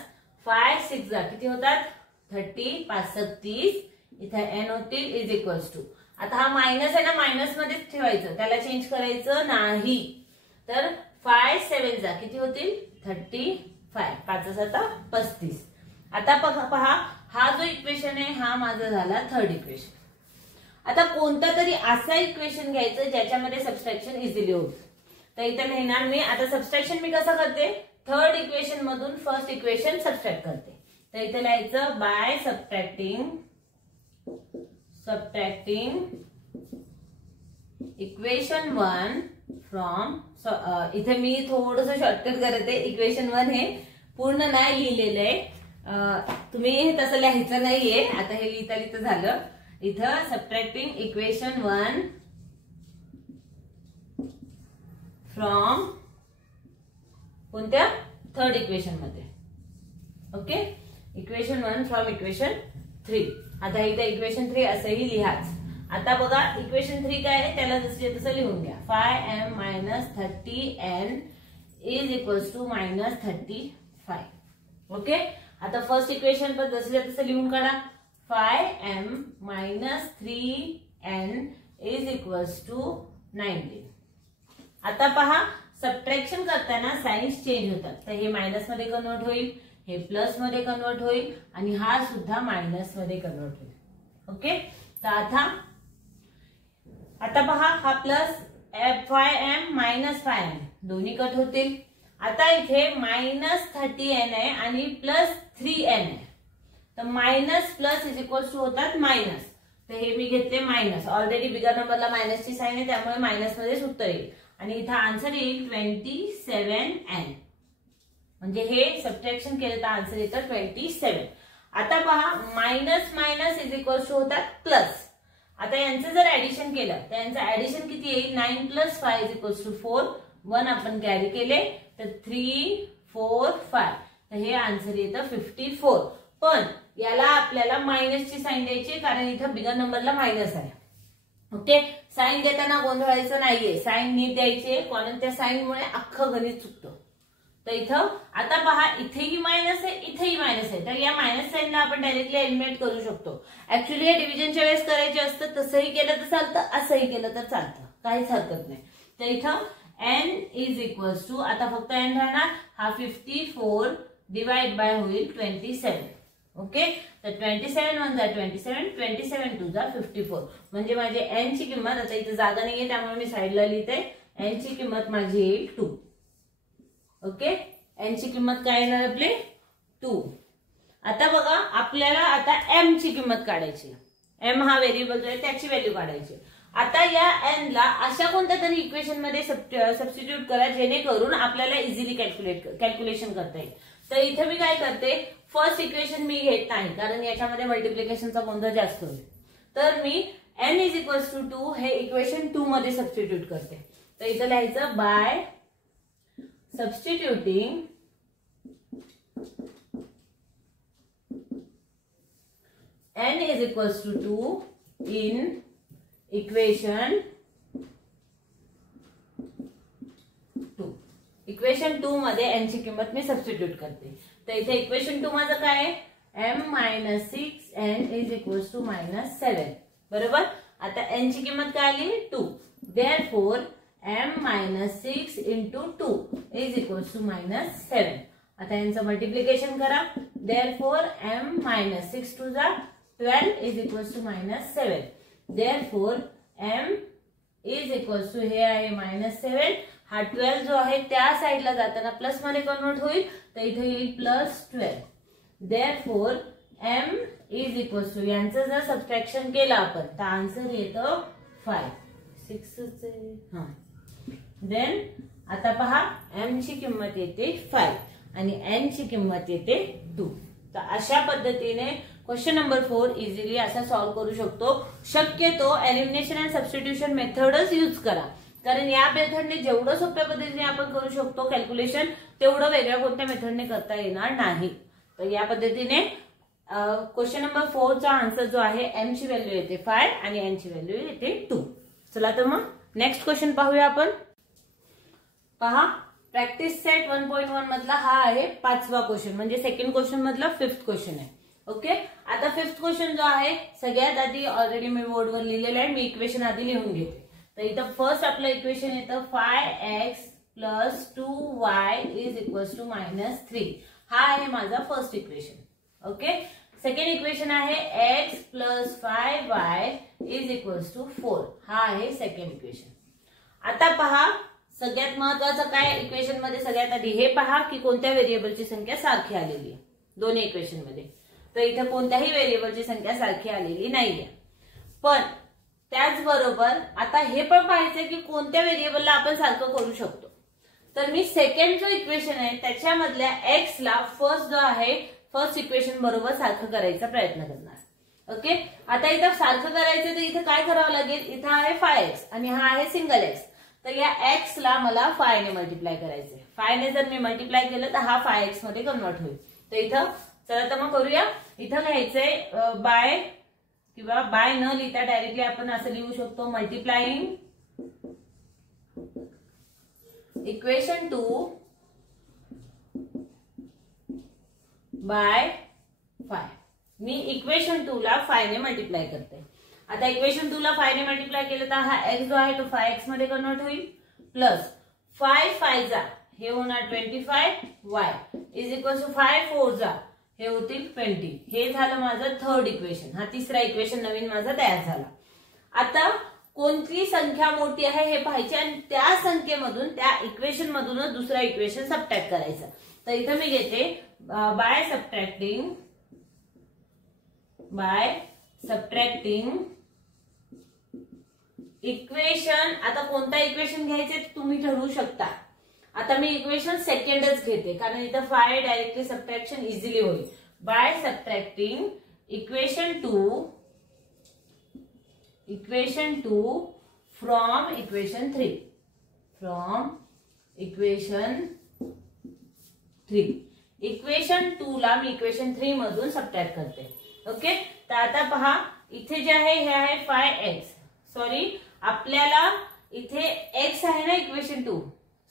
5 6 जा किती होतात 30 5 30. इथे n होतील इज इक्वल टू. आता हा मायनस आहे ना, मायनस मध्येच ठेवायचं, त्याला चेंज करायचं नाही. तर 5 7 जा किती होतील 35. 5 7 35. आता पहा हा जो इक्वेशन आहे हा माझा झाला थर्ड इक्वेशन. आता कोणता तरी असा इक्वेशन घ्यायचं ज्याच्यामध्ये सबट्रॅक्शन इझिली होईल. तर इथे लिहिणार मी. आता सबट्रॅक्शन मी कसं करते, थर्ड इक्वेशन मधून फर्स्ट इक्वेशन सबट्रॅक्ट करते. तर इथे लिहायचं बाय सबट्रॅक्टिंग इक्वेशन 1 फ्रॉम. इथे मी थोडंसं शॉर्टकट करते. इक्वेशन 1 हे पूर्ण नाही लिहिलेलं आहे, तुम्ही तसं लिहायचं नाहीये. आता हे लिहिता लिहिता झालं. इथं सबट्रॅक्टिंग इक्वेशन 1 फ्रॉम कोणत्या थर्ड इक्वेशन मध्ये. ओके. Equation 1 from equation 3. आता इथं इक्वेशन 3 असंही लिहाच. आता बघा इक्वेशन 3 काय आहे त्याला जसं तसं लिहून घ्या. 5m minus 30n is equals to -35. Okay. आता फर्स्ट इक्वेशन पण जसं तसं लिहून काढा. 5m minus 3n is equals to 19. आता पहा सबट्रॅक्शन करताना साइन्स चेंज होतात. तर हे मायनस मध्ये कन्वर्ट होईल, हे प्लस मध्ये कन्वर्ट होईल आणि हा सुद्धा मायनस मध्ये कन्वर्ट होईल. ओके. तर आता पहा हा प्लस 5m मायनस 5n दोन्ही कट होतील. आता इथे -30n आहे आणि +3n आहे. तर minus plus is equal to होतात मायनस. तर हे मी घेतले मायनस. ऑलरेडी बिगर नंबरला मायनसची साइन आहे त्यामुळे मायनस मध्येच उत्तर येईल. आणि इथं आन्सर येईल 27n. म्हणजे हे सबट्रॅक्शन केलं तर आन्सर येतं 27. आता पहा minus minus is equal to होतात प्लस. आता यांचं जर ऍडिशन केलं तर यांचं ऍडिशन किती येईल 9 + 5 इज इक्वल टू 4. 1 आपण कॅरी केले तर 3 4 5. तर हे आन्सर येतं 54. पण याला आपल्याला मायनसची साईन द्यायची कारण इथं बिगर नंबरला मायनस आहे. ओके, साईन देताना गोंधळायचं नाहीये, साईन नीट द्यायचे कारण त्या साईनमुळे अख्खं गणित चुकतं. तर इथं आता पहा, इथेही मायनस आहे, इथेही मायनस आहे, तर या मायनस साईनला आपण डायरेक्टली एलिमिनेट करू शकतो. ऍक्च्युली हे डिव्हिजनच्या वेळेस करायचे असतं, तसंही केलं तर चालतं, असंही केलं तर चालतं, काहीच हरकत नाही. तर इथं n इज इक्वल्स टू, आता फक्त n राहणार, हा 54 डिवाइड बाय होईल 27. ओके, तर 27 1 जा 27, 27 2 जा 54. म्हणजे माझे n ची किंमत, आता इथे जागा नाहीये त्यामुळे मी साईडला लिहिते, n ची किंमत माझी येईल 2. ओके, n ची किंमत काय येणार आपली 2. आता बघा, आपल्याला आता m ची किंमत काढायची. m हा व्हेरिएबल जो आहे त्याची व्हॅल्यू काढायची. आता या n ला अशा कोणत्या तरी इक्वेशन मध्ये सबस्टिट्यूट करा जेणेकरून आपल्याला इझिली कॅल्क्युलेशन करता येईल. तर इथे मी काय करते, फर्स्ट इक्वेशन मी घेत नाही कारण याच्यामध्ये मल्टिप्लिकेशनचा गोंधळ जास्त होईल. तर मी n इज इक्वल्स टू 2 हे इक्वेशन 2 मध्ये सबस्टिट्यूट करते. तर इथं लिहायचं by substituting n is equals to 2 in equation 2. Equation 2 मध्ये n ची किंमत मी सबस्टिट्यूट करते. तर इथे इक्वेशन 2 माझं काय आहे, m minus 6n is equals to minus 7. बरोबर, आता n ची किंमत काय आली 2. Therefore m minus 6 into 2 is equals to minus 7. आता यांचं मल्टिप्लिकेशन करा. Therefore m minus 6 2 जा 12 is equals to minus 7. Therefore m is equals to हे आहे minus 7. हा 12 जो आहे त्या साइडला जाताना प्लस मध्ये कन्वर्ट होईल, तर इथे येईल plus 12. Therefore m is equals to, यांचं जर सबट्रॅक्शन केलं आपण तर आन्सर येतं 5. 6 हा. देन आता पहा, m ची किंमत येते 5 आणि n ची किंमत येते 2. तर अशा पद्धतीने क्वेश्चन नंबर 4 इझिली असा सॉल्व्ह करू शकतो. शक्यतो एलिमिनेशन अँड सबस्टिट्यूशन मेथडच यूज करा कारण या मेथडने जेवढं सोप्या पद्धतीने आपण करू शकतो कॅल्क्युलेशन, तेवढं वेगळ्या कोणत्या मेथडने करता येणार नाही. तर या पद्धतीने क्वेश्चन नंबर 4 चा आन्सर जो आहे, m ची व्हॅल्यू येते 5 आणि n ची व्हॅल्यू येते 2. चला तर मग नेक्स्ट क्वेश्चन पाहूया आपण. पहा, प्रॅक्टिस सेट 1.1 मधला हा आहे 5वा क्वेश्चन, म्हणजे सेकंड क्वेश्चन मधला 5th क्वेश्चन आहे. ओके, आता 5th क्वेश्चन जो आहे सगळ्यात आधी ऑलरेडी मी बोर्डवर लिहिलेलं आहे, मी इक्वेशन आधी लिहून घेते. तर इथं फर्स्ट आपलं इक्वेशन येतं 5x plus 2y is equals to minus 3. हा आहे माझा first equation. Okay, second equation आहे x plus 5y is equals to 4. हा आहे सेकंड इक्वेशन. आता पहा, सगळ्यात महत्वाचं काय इक्वेशन मध्ये, सगळ्यात आधी हे पहा की कोणत्या व्हेरिएबलची संख्या सारखी आलेली आहे दोन्ही इक्वेशन मध्ये. तर इथे कोणत्याही व्हेरिएबलची संख्या सारखी आलेली नाहीये. पण त्याचबरोबर आता हे पण पाहायचं की कोणत्या व्हेरिएबलला आपण सारखं करू शकतो. तर मी सेकंड जो इक्वेशन आहे त्याच्यामधल्या x ला फर्स्ट जो आहे फर्स्ट इक्वेशन बरोबर सारखं करायचा प्रयत्न करणार. ओके, आता इथं सारखं करायचं तर इथं काय करावं लागेल, इथं आहे 5x आणि हा आहे सिंगल x. तर या x ला मला 5 ने मल्टिप्लाय करायचंय. 5 ने जर मी मल्टिप्लाय केलं तर हा 5x मध्ये कन्वर्ट होईल. तर इथं चला तर मग करूया. इथं लिहायचंय बाय, किंवा बाय न लिहिता डायरेक्टली आपण असं लिहू शकतो, multiplying equation 2 by 5. Me equation 2 ला 5 ने मल्टिप्लाय करते. आता इक्वेशन 2 ला 5 ने मल्टिप्लाय केलं तर हा x जो आहे तो 5x मध्ये कन्वर्ट होईल, प्लस 5 5 जा हे होणार 25y इज इक्वल टू 5 4 जा हे होतील 20. हे झालं माझं थर्ड इक्वेशन. हा तिसरा इक्वेशन नवीन माझा तयार झाला. आता कोणती संख्या मोठी आहे हे पाहायचे आणि त्या संख्येमधून, त्या इक्वेशन मधूनच दुसरा इक्वेशन सबट्रॅक्ट करायचं. तर इथं मी घेते बाय सबट्रॅक्टिंग इक्वेशन. आता कोणता इक्वेशन घ्यायचे तुम्ही ठरवू शकता. आता मी इक्वेशन सेकंडच घेते कारण इथं 5 डायरेक्टली सबट्रॅक्शन इझिली होईल. By subtracting equation 2 from equation 3. Equation 2 ला मी इक्वेशन 3 मधून सबट्रॅक्ट करते. ओके, तर आता पहा इथे जे आहे हे आहे 5x. सॉरी, आपल्याला इथे x आहे ना इक्वेशन 2.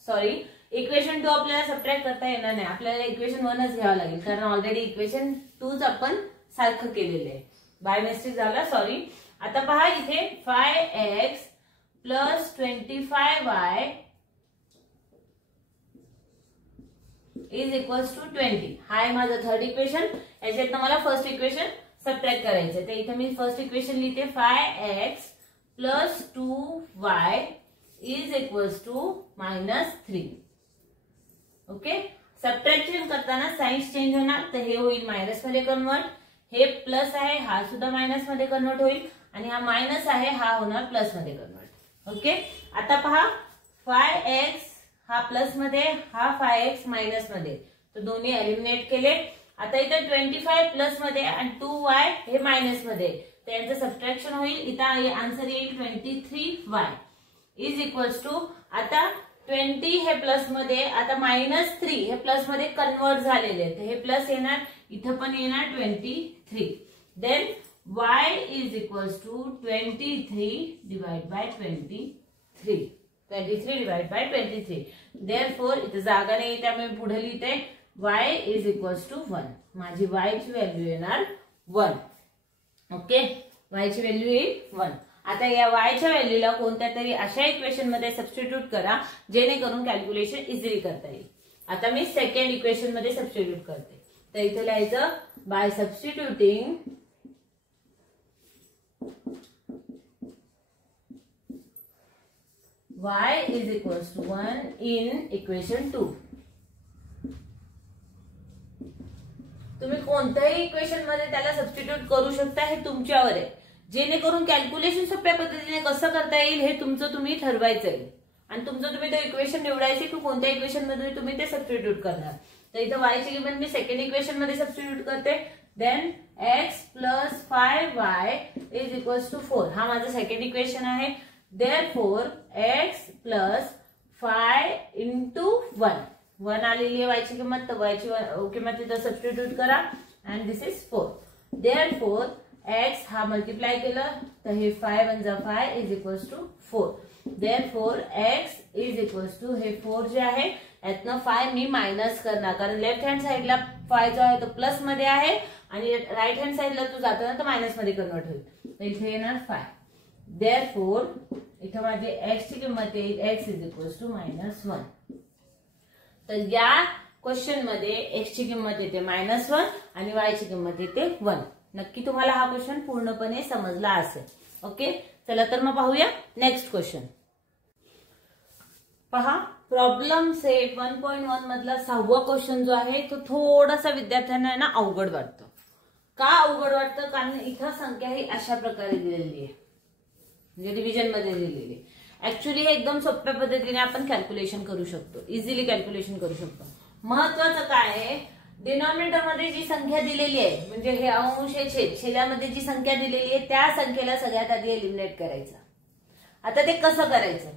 सॉरी, इक्वेशन 2 आपल्याला सबट्रॅक्ट करता येणार नाही, आपल्याला इक्वेशन 1च घ्यावं लागेल, कारण ऑलरेडी इक्वेशन 2च आपण सारखं केलेलं आहे. बाय मिस्टेक झाला, सॉरी. आता पहा इथे 5x plus 25y is equals to 20. हा आहे माझं थर्ड इक्वेशन. याच्यातनं मला फर्स्ट इक्वेशन सबट्रॅक्ट करायचं. तर इथे मी फर्स्ट इक्वेशन लिहिते 5x plus 2y is equals to -3. Okay, subtraction करताना साइन्स चेंज होणार, तर हे होईल मायनस मध्ये कन्वर्ट, हे प्लस आहे हा सुद्धा मायनस मध्ये कन्वर्ट होईल, आणि हा मायनस आहे हा होणार प्लस मध्ये कन्वर्ट. ओके, आता पहा 5x हा प्लस मध्ये, हा 5x मायनस मध्ये, तर दोन्ही एलिमिनेट केले. आता इथे 25 प्लस मध्ये आणि 2y हे मायनस मध्ये, तर यांचं सबट्रॅक्शन होईल. इथं आन्सर येईल 23y इज इक्वल्स टू, आता 20 हे प्लस मध्ये, आता -3 हे प्लस मध्ये कन्वर्ट झालेले, तर हे प्लस येणार, इथं पण येणार 23. Then y is equals to 23 divide by 23. 23 divide by 23. Therefore इथे जागा नाही त्यामुळे पुढे लिहिते y इज इक्वल्स टू 1. माझी y ची व्हॅल्यू येणार 1. ओके, y ची व्हॅल्यू येईल 1. आता या y च्या व्हॅल्यूला कोणत्या तरी अशा इक्वेशन मध्ये सबस्टिट्यूट करा जेणेकरून कॅल्क्युलेशन इझिली करता येईल. आता मी सेकंड इक्वेशन मध्ये सबस्टिट्यूट करते. तर इथे लिहायचं by substituting y is equals to 1 in equation 2. तुम्ही कोणत्याही इक्वेशन मध्ये त्याला सबस्टिट्यूट करू शकता, हे तुमच्यावर आहे. जेणेकरून कॅल्क्युलेशन सोप्या पद्धतीने कसं करता येईल हे तुमचं तुम्ही ठरवायचं आहे, आणि तुमचं तुम्ही तो इक्वेशन निवडायची की कोणत्या इक्वेशन मध्ये तुम्ही ते सबस्टिट्यूट करणार. तर इथं y ची किंमत मी सेकंड इक्वेशन मध्ये सबस्टिट्यूट करते. Then x plus 5y is equals to 4. हा माझं सेकंड इक्वेशन आहे. Therefore x plus 5 into 1 आलेली आहे y ची किंमत, तर y ची किंमत इथं सबस्टिट्यूट करा, and this is 4. Therefore x हा मल्टिप्लाय केलं तर हे 5 × 5 is equals to 4. Therefore x is equals to, हे 4 जे आहे यातनं 5 मी मायनस करणार, कारण लेफ्ट हँड साइडला 5 जो आहे तो प्लस मध्ये आहे आणि राईट हँड साइडला तो जाताना तो मायनस मध्ये कन्वर्ट होईल, तर इथे येणार 5. Therefore इथं माझी x ची किंमत येईल x इज इक्वल्स टू -1. तर या क्वेश्चन मध्ये x ची किंमत येते -1 आणि y ची किंमत येते 1. नक्की तुम्हाला हा क्वेश्चन पूर्णपणे समजला असेल. ओके, चला तर मग पाहूया नेक्स्ट क्वेश्चन. पहा, प्रॉब्लेम सेट 1.1 मधला 6वा क्वेश्चन जो आहे तो थोडासा विद्यार्थ्यांना ना अवघड वाटतो. का अवघड वाटतं? कारण इथं संख्या ही अशा प्रकारे दिलेली आहे, म्हणजे डिव्हिजन मध्ये दिलेली. ऍक्च्युअली हे एकदम सोप्या पद्धतीने आपण कॅल्क्युलेशन करू शकतो, इझिली कॅल्क्युलेशन करू शकतो. महत्वाचं काय आहे, डिनॉमिनेटर मध्ये जी संख्या दिलेली आहे, म्हणजे हे अंश हे छेद, छेदामध्ये जी संख्या दिलेली आहे त्या संख्येला सगळ्यात आधी एलिमिनेट करायचं. आता ते कसं करायचं?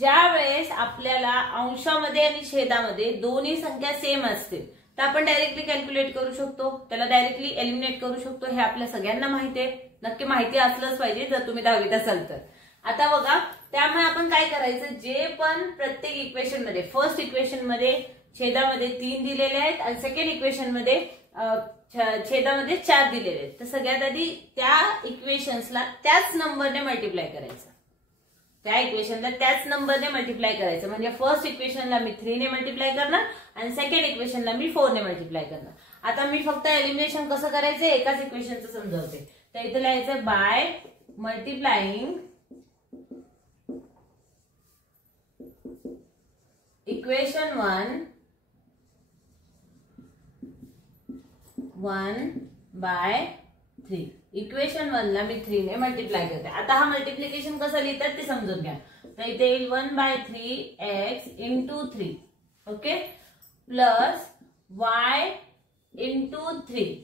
ज्या वेळेस आपल्याला अंशामध्ये आणि छेदामध्ये दोन्ही संख्या सेम असतील तर आपण डायरेक्टली कॅल्क्युलेट करू शकतो, त्याला डायरेक्टली एलिमिनेट करू शकतो. हे आपल्या सगळ्यांना माहिती आहे, नक्की माहिती असलंच पाहिजे जर तुम्ही 10वीत असाल तर. आता बघा, त्यामुळे आपण काय करायचं, जे पण प्रत्येक इक्वेशन मध्ये, फर्स्ट इक्वेशन मध्ये छेदामध्ये 3 दिलेले आहेत आणि सेकंड इक्वेशन मध्ये छेदामध्ये 4 दिलेले आहेत, तर सगळ्यात आधी त्या इक्वेशन्सला त्याच नंबरने मल्टिप्लाय करायचं. त्या इक्वेशनला त्याच नंबरने मल्टिप्लाय करायचं, म्हणजे फर्स्ट इक्वेशनला मी 3 ने मल्टिप्लाय करणार आणि सेकंड इक्वेशनला मी 4 ने मल्टिप्लाय करणार. आता मी फक्त एलिमिनेशन कसं करायचं एकाच इक्वेशनचं समजावते. तर इथे लिहायचं by multiplying equation 1 by 3. Equation 1 ला मी 3 ने मल्टिप्लाय करते. आता हा मल्टिप्लिकेशन कसं लिहितात ते समजून घ्या. तर इथे येईल 1/3x × 3. ओके, plus y × 3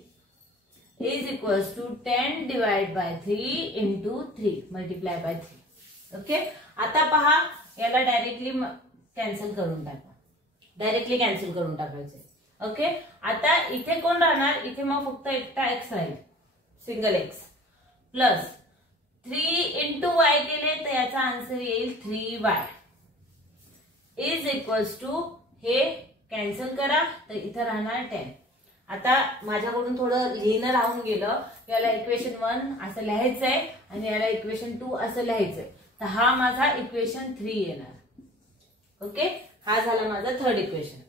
is equals to 10 divide by 3 × 3 multiply by 3. Okay, आता पहा याला डायरेक्टली कॅन्सल करून टाका, डायरेक्टली कॅन्सल करून टाकायचे. ओके, आता इथे कोण राहणार, इथे मग फक्त एकटा एक्स राहील, single x, plus 3 into Y केले तर याचा आन्सर येईल 3y इज इक्वल्स टू, हे कॅन्सल करा तर इथं राहणार 10. आता माझ्याकडून थोडं लिहिणं राहून गेलं, याला इक्वेशन 1 असं लिहायचं आहे आणि याला इक्वेशन 2 असं लिहायचंय, तर हा माझा इक्वेशन 3 येणार. ओके, हा झाला माझा थर्ड इक्वेशन.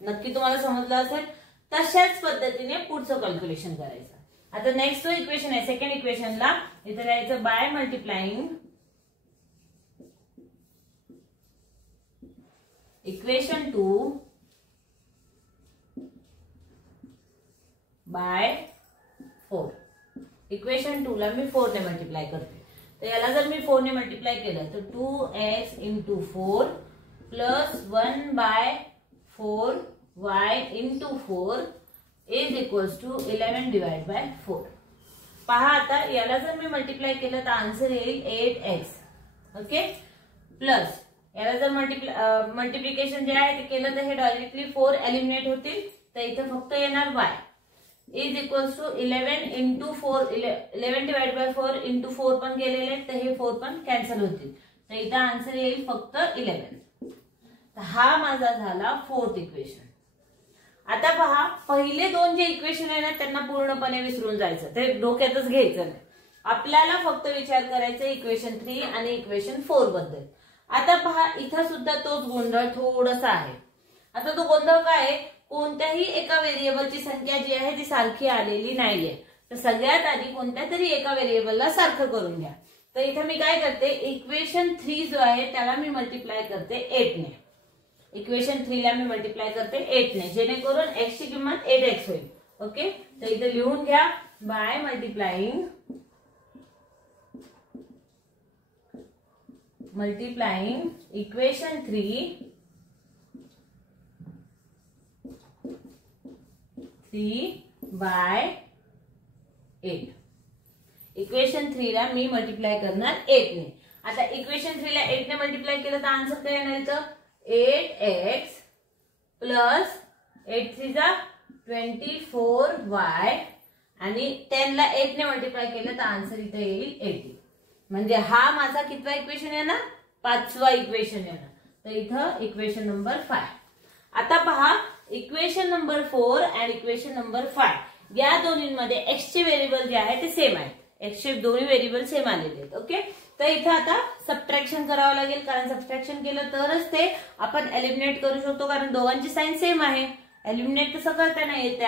नक्की तुम्हाला समजलं असेल. तशाच पद्धतीने पुढचं कॅल्क्युलेशन करायचं. आता नेक्स्ट जो इक्वेशन आहे, सेकंड इक्वेशनला इथे लिहायचं by multiplying equation 2 by 4. Equation 2 ला मी 4 ने मल्टिप्लाय करते, तर याला जर मी 4 ने मल्टिप्लाय केलं तर 2x into 4 plus 1 by 4y into 4 is equals to 11 divide by 4. पहा आता याला जर मी मल्टिप्लाय केलं तर आन्सर येईल 8x. ओके, प्लस याला जर मल्टिप्लिकेशन जे आहे ते केलं तर हे डायरेक्टली 4 एलिमिनेट होतील, तर इथे फक्त येणार y is equals to 11 into 4, 11 divide by 4 into 4 पण गेलेले तर हे 4 पण कॅन्सल होतील, तर इथं आन्सर येईल फक्त 11. तर हा माझा झाला फोर्थ इक्वेशन. आता पहा, पहिले दोन जे इक्वेशन आहे ना त्यांना पूर्णपणे विसरून जायचं, ते डोक्यातच घ्यायचं नाही. आपल्याला फक्त विचार करायचा इक्वेशन 3 आणि इक्वेशन 4 बद्दल. आता पहा, इथं सुद्धा तोच गोंधळ थोडासा आहे. आता तो गोंधळ काय आहे, कोणत्याही एका व्हेरिएबलची संख्या जी आहे ती सारखी आलेली नाहीये, तर सगळ्यात आधी कोणत्या तरी एका व्हेरिएबलला सारखं करून घ्या. तर इथं मी काय करते, इक्वेशन 3 जो आहे त्याला मी मल्टिप्लाय करते 8 ने. इक्वेशन 3 ला मी मल्टिप्लाय करते 8 ने, जेणेकरून x ची किंमत 8x होईल. ओके, तर इथे लिहून घ्या by multiplying equation 3 by 8. Equation 3 ला मी मल्टिप्लाय करणार 8 ने. आता इक्वेशन 3 ला 8 ने मल्टिप्लाय केलं तर आन्सर काय येणार इथं, 8x प्लस 8 3 जा 24y आणि 10 ला 8 ने मल्टिप्लाय केलं तर आन्सर इथे येईल 80. म्हणजे हा माझा कितवा इक्वेशन आहे ना, पाचवा इक्वेशन आहे ना. तर इथं इक्वेशन नंबर 5. आता पहा, इक्वेशन नंबर 4 आणि इक्वेशन नंबर 5 या दोन्हींमध्ये एक्स चे व्हेरिएबल जे आहे ते सेम आहेत. एक्स चे दोन्ही व्हेरिएबल सेम आलेले आहेत. ओके, तर इथं आता सबट्रॅक्शन करावं लागेल, कारण सबट्रॅक्शन केलं तरच ते आपण एलिमिनेट करू शकतो, कारण दोघांची साइन सेम आहे. एलिमिनेट कसं करता नाही येत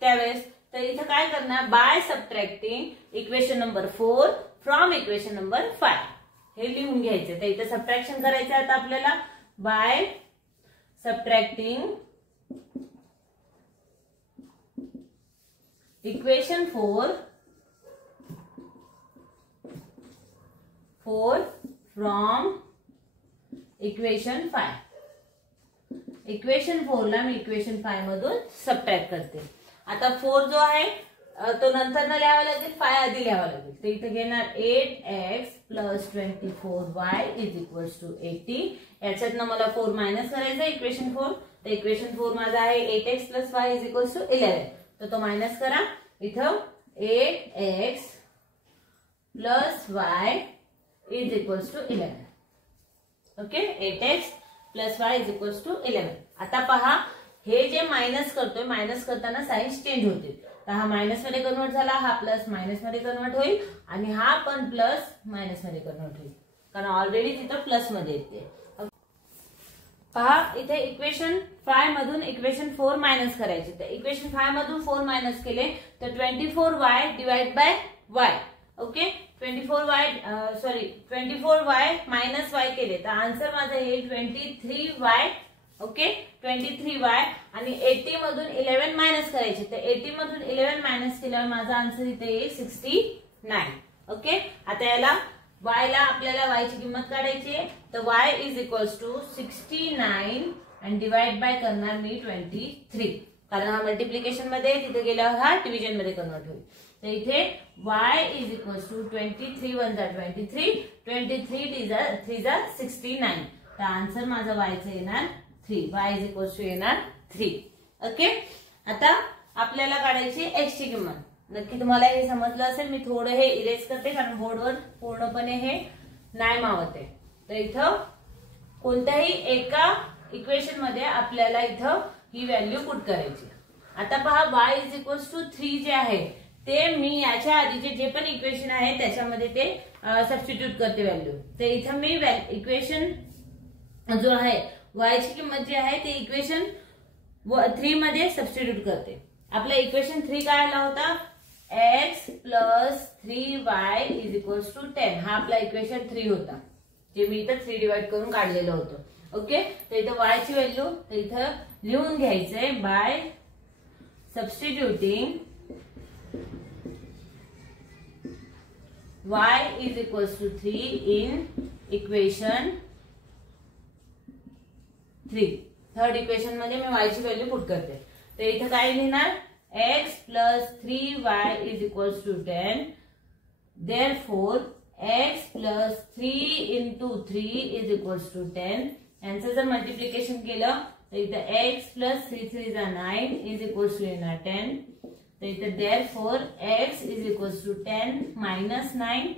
त्यावेळेस. तर इथं काय करणार, by subtracting equation number 4 from equation number 5 हे लिहून घ्यायचं. तर इथं सबट्रॅक्शन करायचं आता आपल्याला, by subtracting equation 4 from equation 5. Equation 4 ला मी इक्वेशन 5 मधून सबट्रॅक्ट करते. आता 4 जो आहे तो नंतर न लिहावा लागेल, 5 आधी लिहावा लागेल. तर इथे घेणार 8x plus 24y is equals to 80. याच्यातनं मला 4 मायनस करायचं इक्वेशन 4. तर इक्वेशन 4 माझा आहे 8x plus y is equals to 11. तर तो मायनस करा. इथं 8x plus y is equals to 11. Okay, 8x plus y is equals to 11. आता पहा, हे जे मायनस करतोय, मायनस करताना साईन्स चेंज होते. तर हा मायनस मध्ये कन्वर्ट झाला, हा प्लस मायनस मध्ये कन्वर्ट होईल आणि हा पण प्लस मायनस मध्ये कन्वर्ट होईल, कारण ऑलरेडी तिथं प्लस मध्ये येते. पहा, इथे इक्वेशन 5 मधून इक्वेशन 4 मायनस करायचे. तर इक्वेशन 5 मधून 4 मायनस केले तर 24y divide by y. Okay, 24y minus y केले तर आन्सर माझा येईल 23y. ओके, 23y आणि 80 मधून 11 मायनस करायचे. तर 80 मधून 11 मायनस केल्यावर माझा आन्सर इथे येईल 69. ओके, आता याला y ला आपल्याला y ची किंमत काढायची आहे. तर y इज इक्वल्स टू 69 आणि डिवाइड बाय करणार मी 23, कारण हा मल्टिप्लिकेशन मध्ये तिथे गेल्यावर हा डिव्हिजन मध्ये कन्वर्ट होईल. तर इथे y इज इक्वल्स टू 23 1 जा 23, 23 3 जा 69. तर आन्सर माझा y चं येणार 3. y इज इक्वल्स टू येणार 3. ओके, आता आपल्याला काढायची एक्स ची किंमत. नक्की तुम्हाला हे समजलं असेल. मी थोडं हे इरेज करते कारण बोर्डवर पूर्णपणे हे नाही मावत आहे. तर इथं कोणत्याही एका इक्वेशन मध्ये आपल्याला इथं ही व्हॅल्यू पुट करायची. आता पहा y इज इक्वल्स टू 3 जे आहे ते मी याच्या आधीचे जे पण इक्वेशन आहे त्याच्यामध्ये ते सबस्टिट्यूट करते व्हॅल्यू. तर इथं मी इक्वेशन जो आहे y ची किंमत जी आहे ते इक्वेशन 3 मध्ये सबस्टिट्यूट करते. आपला इक्वेशन 3 काय आला होता, x plus 3y is equals to 10. हा आपला इक्वेशन 3 होता जे मी इथं 3 डिवाइड करून काढलेलं होतं. ओके, तर इथं y ची व्हॅल्यू तर इथं लिहून घ्यायचंय by substituting y is equals to 3 in equation 3. Third equation मध्ये मी y ची व्हॅल्यू पुट करते. तर इथं काय लिहिणार, x plus 3y is equals to 10. Therefore x plus 3 into 3 is equals to 10. यांचं जर मल्टिप्लिकेशन केलं तर इथं x प्लस 3 3 जा 9 इज इक्वल्स टू येणार 10. तर इथं therefore x is equals to 10 minus 9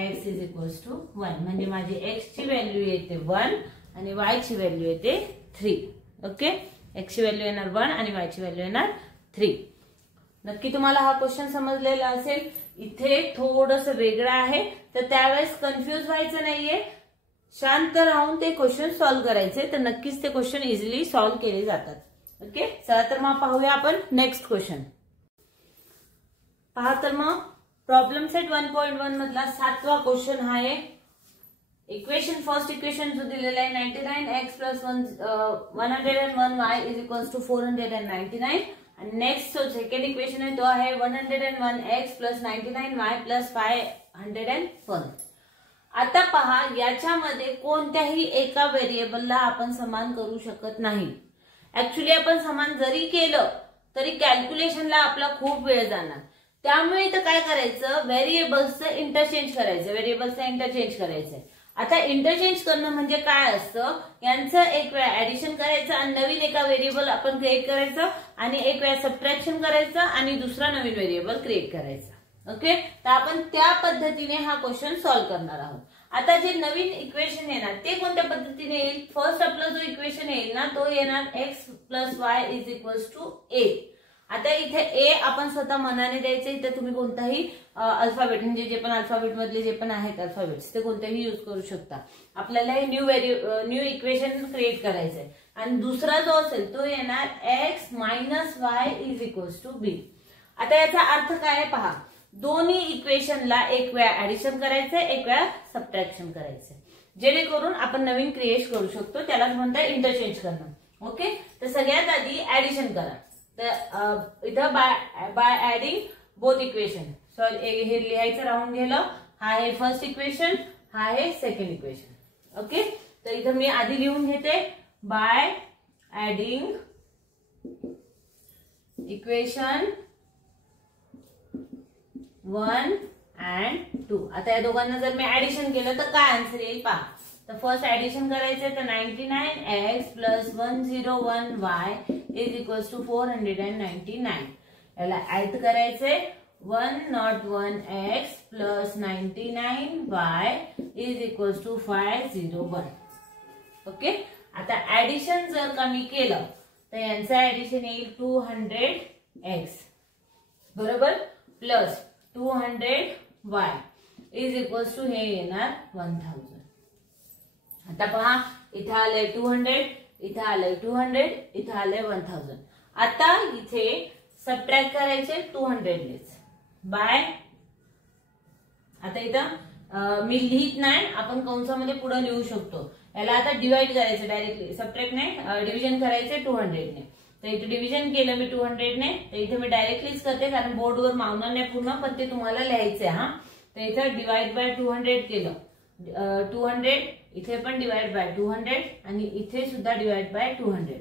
x is equals to 1. म्हणजे माझी x ची व्हॅल्यू येते 1 आणि y ची व्हॅल्यू येते 3. ओके, x ची व्हॅल्यू येणार 1 आणि y ची व्हॅल्यू येणार 3. नक्की तुम्हाला हा क्वेश्चन समजलेला असेल. इथे थोडंसं वेगळं आहे तर त्यावेळेस कन्फ्युज व्हायचं नाहीये, शांत राहून ते क्वेश्चन सॉल्व्ह करायचे. तर नक्कीच ते क्वेश्चन इझिली सॉल्व्ह केले जातात. ओके, चला तर मग पाहूया आपण नेक्स्ट क्वेश्चन. पहा तर मग प्रॉब्लेम सेट 1.1 मधला 7वा क्वेश्चन हा आहे. इक्वेशन फर्स्ट इक्वेशन जो दिलेला आहे 99x plus 101y is equals to 499. आणि नेक्स्ट जो सेकंड इक्वेशन आहे तो आहे 101x प्लस 99y प्लस 501. आता पहा याच्यामध्ये कोणत्याही एका व्हेरिएबलला आपण समान करू शकत नाही. ऍक्च्युली आपण समान जरी केलं तरी कॅल्क्युलेशनला आपला खूप वेळ जाणार. त्यामुळे इथं काय करायचं, व्हेरिएबल्सचं इंटरचेंज करायचं. आता इंटरचेंज करणं म्हणजे काय असतं, यांचं एक वेळा ऍडिशन करायचं आणि नवीन एका व्हेरिएबल आपण क्रिएट करायचं आणि एक वेळा सबट्रॅक्शन करायचं आणि दुसरा नवीन व्हेरिएबल क्रिएट करायचा. ओके, तर आपण त्या पद्धतीने हा क्वेश्चन सॉल्व्ह करणार आहोत. आता जे नवीन इक्वेशन येणार ते कोणत्या पद्धतीने येईल, फर्स्ट आपला जो इक्वेशन येईल ना तो येणार x plus y is equals to a. आता इथे ए आपण स्वतः मनाने द्यायचे. इथे तुम्ही कोणताही अल्फाबेट म्हणजे जे पण अल्फाबेट मधले जे पण आहेत अल्फाबेट्स ते कोणतेही यूज करू शकता. आपल्याला हे न्यू इक्वेशन क्रिएट करायचंय आणि दुसरा जो असेल तो येणार x minus y is equals to b. आता याचा अर्थ काय आहे पहा, दोन्ही इक्वेशनला एक वेळा ऍडिशन करायचंय एक वेळा सबट्रॅक्शन करायचंय जेणेकरून आपण नवीन क्रिएट करू शकतो. त्यालाच म्हणतात इंटरचेंज करणं. ओके, तर सगळ्यात आधी ऍडिशन करा. तर इथं by adding both equation. Sorry हे लिहायचं राहून गेलं. हा आहे फर्स्ट इक्वेशन, हा आहे सेकंड इक्वेशन. ओके, तर इथं मी आधी लिहून घेते बाय ऍडिंग इक्वेशन 1 and 2. आता या दोघांना जर मी ऍडिशन केलं तर काय आन्सर येईल पहा. तर फर्स्ट ऍडिशन करायचंय तर 99x plus 101y is equals to 499. याला ऍड करायचंय 101x plus 99y is equals to 501. Okay, आता ऍडिशन जर कमी केलं तर यांचं ऍडिशन येईल 200x बरोबर plus 200y is equals to हे येणार 1000. आता पहा इथे आलंय 200, इथे आलंय 200, इथे आलंय 1000. आता इथे सबट्रॅक्ट करायचे 200 नेच बाय. आता इथं मी लिहित नाही, आपण कंसामध्ये पुढे लिहू शकतो. याला आता डिवाइड करायचं डायरेक्टली, सबट्रॅक्ट नाही डिव्हिजन करायचे 200 ने. तर इथे डिव्हिजन केलं मी 200 ने, तर इथे मी डायरेक्टलीच करते कारण बोर्डवर मावणार नाही पूर्ण, पण ते तुम्हाला लिहायचंय. हा, तर इथे डिवाइड बाय 200 केलं 200, इथे पण डिवाइड बाय 200 आणि इथे सुद्धा डिवाइड बाय 200.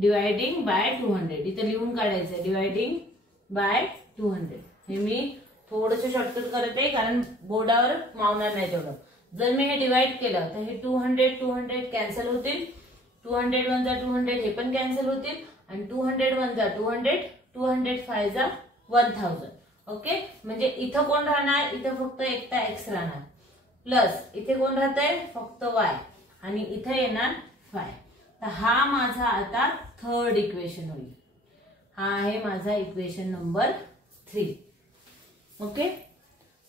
डिवाइडिंग बाय 200 इथे लिहून काढायचंय डिवाइडिंग बाय 200. हे मी थोडंसं शॉर्टकट करते कारण बोर्डावर मावणार नाही तेवढं. जर मी हे डिवाइड केलं तर हे 200 200 कॅन्सल होतील. 200 1 200 हे पण कॅन्सल होतील आणि 200 1 जा 200, 200 5 जा 1000. ओके, म्हणजे इथं कोण राहणार, इथं फक्त एकटा x राहणार, प्लस इथे कोण राहतंय, फक्त y, आणि इथे येणार 5. तर हा माझा आता थर्ड इक्वेशन होईल. हा आहे माझा इक्वेशन नंबर 3. ओके,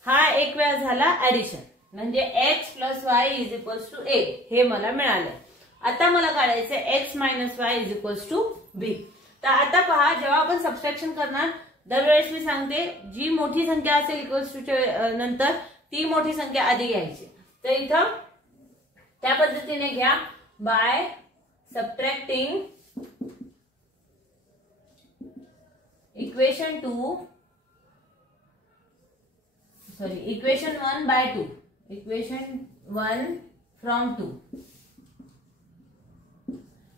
हा एक वेळा झाला ऍडिशन, म्हणजे x + y = a हे मला मिळालं. आता मला काढायचं x - y = b. तर आता पहा, जेव्हा आपण सबट्रॅक्शन करणार दरवेळेस मी सांगते, जी मोठी संख्या असेल इक्वल्स टू नंतर ती मोठी संख्या आधी घ्यायची. तर इथं त्या पद्धतीने घ्या, by subtracting equation 1 by 2, equation 1 from 2.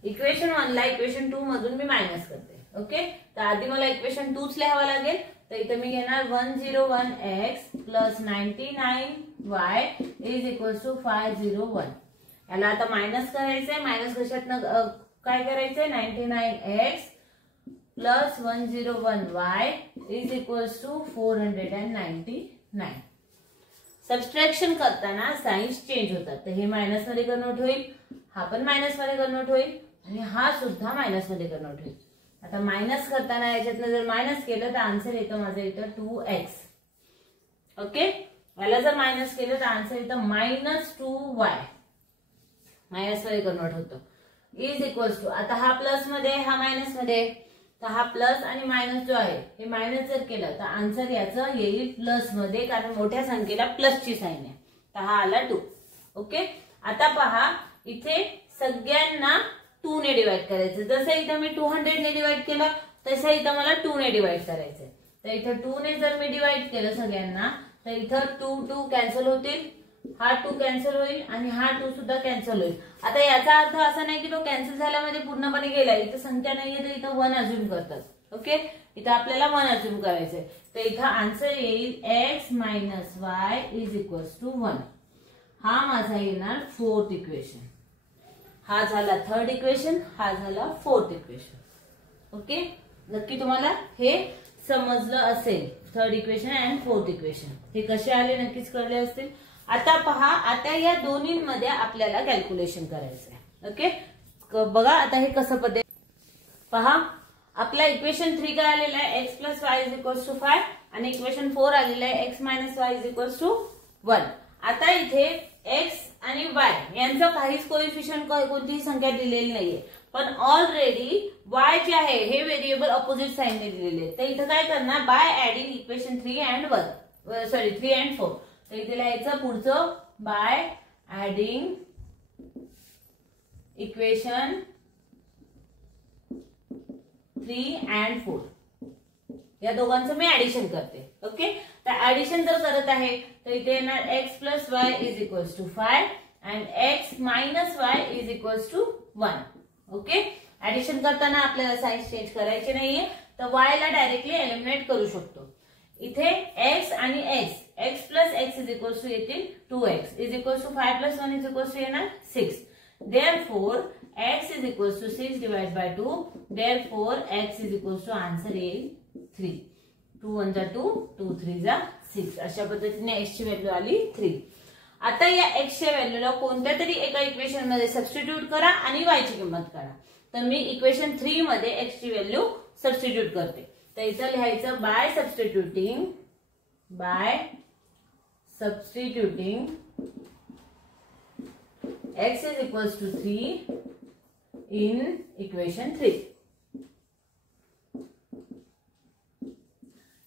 Equation 1 ला इक्वेशन 2 मधून मी मायनस करते. ओके, तर आधी मला इक्वेशन 2च लिहावं लागेल. तर इथं मी घेणार 101x + 99y = 501. याला आता मायनस करायचंय. मायनस कशातनं काय करायचंय, 99x + 101y = 499. सबट्रॅक्शन करताना साइन्स चेंज होतात. तर हे मायनस मध्ये कन्वर्ट होईल, हा पण मायनस मध्ये कन्वर्ट होईल, आणि हा सुद्धा मायनस मध्ये कन्वर्ट होईल. आता मायनस करताना याच्यातनं जर मायनस केलं तर आन्सर येतं माझं इथं 2x. ओके, याला जर मायनस केलं तर आन्सर येतं -2y, मायनस मध्ये कन्वर्ट होतं. = आता हा प्लस मध्ये, हा मायनस मध्ये, तर हा प्लस आणि मायनस जो आहे हे मायनस जर केलं तर आन्सर याचं येईल प्लस मध्ये, कारण मोठ्या संख्येला प्लसची साइन आहे. तर हा आला 2. ओके, आता पहा, इथे सगळ्यांना 2 ने डिवाइड करायचं. जसं इथं मी 200 ने डिवाइड केलं तसं इथं मला 2 ने डिवाइड करायचंय. तर इथं 2 ने जर मी डिवाइड केलं सगळ्यांना, तर इथं 2 कॅन्सल होतील, हा 2 कॅन्सल होईल, आणि हा 2 सुद्धा कॅन्सल होईल. आता याचा अर्थ असा नाही की तो कॅन्सल झाल्यामध्ये पूर्णपणे गेला. इथं संख्या नाहीये तर इथं 1 अज्युम करतात. ओके, इथं आपल्याला 1 अज्युम करायचंय. तर इथं आन्सर येईल x - y = 1. हा माझा येणार 4th इक्वेशन. हा झाला 3rd इक्वेशन, हा झाला 4th इक्वेशन. ओके, नक्की तुम्हाला हे समजलं असेल. 3rd इक्वेशन आणि 4th इक्वेशन हे कसे आले नक्कीच कळले असतील. आता पहा, आता या दोन्हींमध्ये आपल्याला कॅल्क्युलेशन करायचं आहे. ओके, बघा आता हे कसं पद्धत. पहा, आपला इक्वेशन 3 काय आलेला आहे, x + y = 5, आणि इक्वेशन 4 आलेलं आहे x - y = 1. आता इथे x आणि y यांचं काहीच कोएफिशियंट कोणतीही संख्या दिलेली नाहीये, पण ऑलरेडी y जे आहे हे व्हेरिएबल अपोजिट साइनने दिलेले आहे. तर इथं काय करणार, बाय ऍडिंग इक्वेशन 3 and 4. तर इथे लिहायचं पुढचं, बाय ऍडिंग इक्वेशन 3 and 4 या दोघांचं मी ऍडिशन करते. ओके, तर ऍडिशन जर करत आहे तर इथे येणार x + y = 5 and x - y = 1. Okay, addition करताना आपल्याला साइन चेंज करायचे नाहीये, तर y ला डायरेक्टली एलिमिनेट करू शकतो. इथे x आणि x + x येतील 2x = 5 + 1 येणार 6. Therefore x = 6 divided by 2. Therefore x = answer येईल 3. 2 1 जा 2, 2 3 जा 6. अशा पद्धतीने x ची व्हॅल्यू आली 3. आता या x च्या व्हॅल्यूला कोणत्या तरी एका इक्वेशन मध्ये सबस्टिट्यूट करा आणि y ची किंमत काढा. तर मी इक्वेशन 3 मध्ये x ची व्हॅल्यू सबस्टिट्यूट करते. तर इथं लिहायचं by substituting x = 3 in equation 3.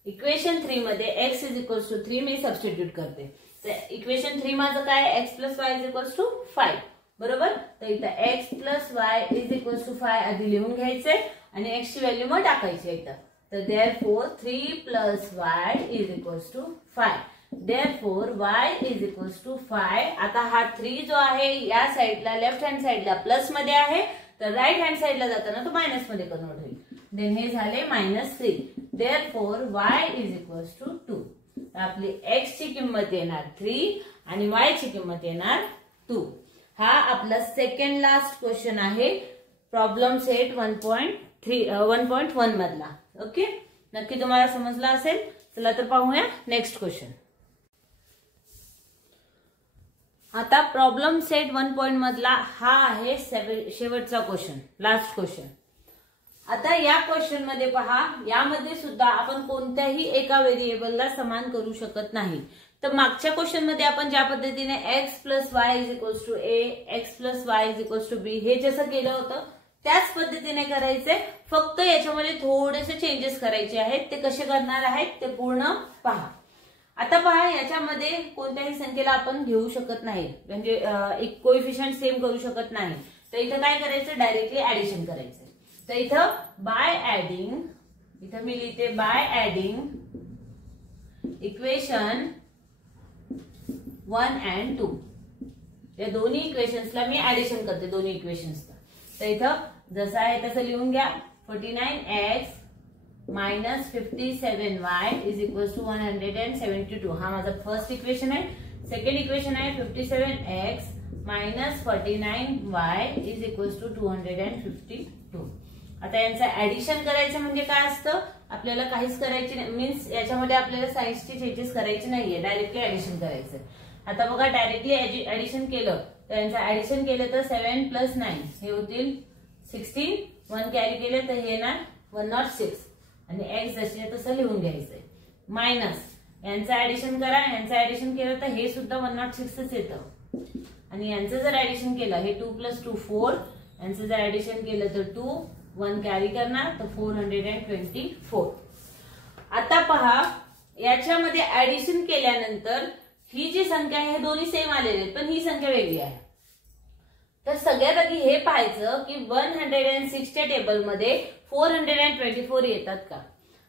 Equation 3 मध्ये x = 3 मी सबस्टिट्यूट करते. तर इक्वेशन 3 माझं काय, x + y = 5. बरोबर, तर इथं x + y = 5 आधी लिहून घ्यायचंय आणि x ची व्हॅल्यू मग टाकायची इथं. तर therefore 3 + y = 5. therefore y = 5. आता हा 3 जो आहे या साइडला लेफ्ट हँड साइडला प्लस मध्ये आहे, तर राईट हँड साइडला जाताना तो मायनस मध्ये कन्वर्ट होईल. देन हे झाले -3. therefore y = 2. तर आपली x ची किंमत येणार 3 आणि y ची किंमत येणार 2. हा आपला सेकंड लास्ट क्वेश्चन आहे प्रॉब्लेम सेट 1.2 1.1 मधला. ओके, नक्की तुम्हाला समजला असेल. चला तर पाहूया नेक्स्ट क्वेश्चन. आता प्रॉब्लेम सेट 1 मधला हा आहे शेवटचा क्वेश्चन, लास्ट क्वेश्चन. आता या क्वेश्चन मध्ये पहा, यामध्ये सुद्धा आपण कोणत्याही एका व्हेरिएबलला समान करू शकत नाही. तर मागच्या क्वेश्चन मध्ये आपण ज्या पद्धतीने x plus y is equals to a, x plus y is equals to b हे जसं केलं होतं त्याच पद्धतीने करायचंय. फक्त याच्यामध्ये थोडेसे चेंजेस करायचे आहेत. ते कसे करणार आहेत ते पूर्ण पहा. आता पहा, याच्यामध्ये कोणत्याही संख्येला आपण घेऊ शकत नाही, म्हणजे एक कोएफिशियंट सेम करू शकत नाही. तर इथं काय करायचं, डायरेक्टली ऍडिशन करायचं. तर इथं बाय ऍडिंग, इथं मी लिहिते बाय ऍडिंग इक्वेशन 1 and 2. या दोन्ही इक्वेशन्सला मी ऍडिशन करते, दोन्ही इक्वेशन्सला. तर इथं जसं आहे तसं लिहून घ्या. 49x minus 57y is equal to 172. हा माझा फर्स्ट इक्वेशन आहे. सेकंड इक्वेशन आहे 57x minus 49y is equal to 252. आता यांचं ऍडिशन करायचं म्हणजे काय असतं, आपल्याला काहीच करायची नाही, मीन्स याच्यामध्ये आपल्याला साईन्सची चेंजेस करायची नाहीये, डायरेक्टली ऍडिशन करायचं. आता बघा, डायरेक्टली ऍडिशन केलं तर यांचं ऍडिशन केलं तर 7 प्लस 9 हे होतील 16. 1 कॅरी केले तर हे ना 106 आणि x जसे तसं लिहून घ्यायचंय. मायनस यांचं ऍडिशन करा, यांचं ऍडिशन केलं तर हे सुद्धा 106च येतं. आणि यांचं जर ऍडिशन केलं, हे 2 प्लस 2 4, यांचं जर ऍडिशन केलं तर 2, 1 कॅरी करणार तर 424. आता पहा, याच्यामध्ये ऍडिशन केल्यानंतर ही जी संख्या आहे हे दोन्ही सेम आलेले आहेत, पण ही संख्या वेगळी आहे. तर सगळ्यात आधी हे पाहायचं की 106च्या टेबलमध्ये 424 येतात का.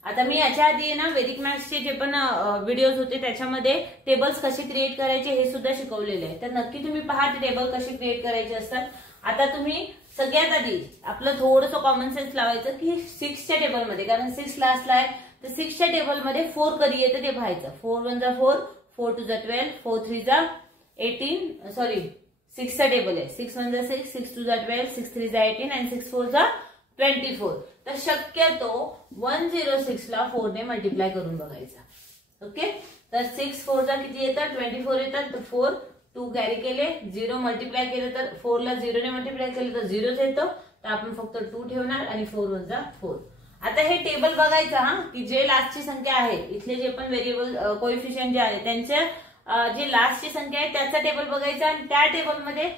आता मी याच्या आधी ना वैदिक मॅथ्सचे जे पण व्हिडिओज होते त्याच्यामध्ये टेबल्स कसे क्रिएट करायचे हे सुद्धा शिकवलेले आहे. तर नक्की तुम्ही पहा ते टेबल कसे क्रिएट करायचे असतात. आता तुम्ही सगळ्यात आधी आपलं थोडंसं कॉमन सेन्स लावायचं की 6च्या टेबलमध्ये, कारण 6 लास्टला आहे, तर 6च्या टेबलमध्ये 4 कधी येतं ते पाहायचं. 4 1 जा 4, 4 2 जा 12, 4 3 जा 18, सॉरी 6चा टेबल आहे. 6 1 जा 6, 6 2 जा 12, 6 3 जा 18 आणि 6 4 जा 24. तर शक्यतो 106 ला 4 ने मल्टिप्लाय करून बघायचा. ओके, तर 6 4 जा किती येतात, 24 येतात. तर 4 2 कॅरी केले, 0 मल्टिप्लाय केलं तर 4 ला 0 ने मल्टिप्लाय केलं तर 0च येतं. तर आपण फक्त 2 ठेवणार आणि 4 1 जा 4. आता हे टेबल बघायचं हा, की जे लास्टची संख्या आहे, इथले जे पण व्हेरिएबल कोएफिशियंट जे आहे त्यांच्या जी लास्टची संख्या आहे त्याचा टेबल बघायचा आणि त्या टेबलमध्ये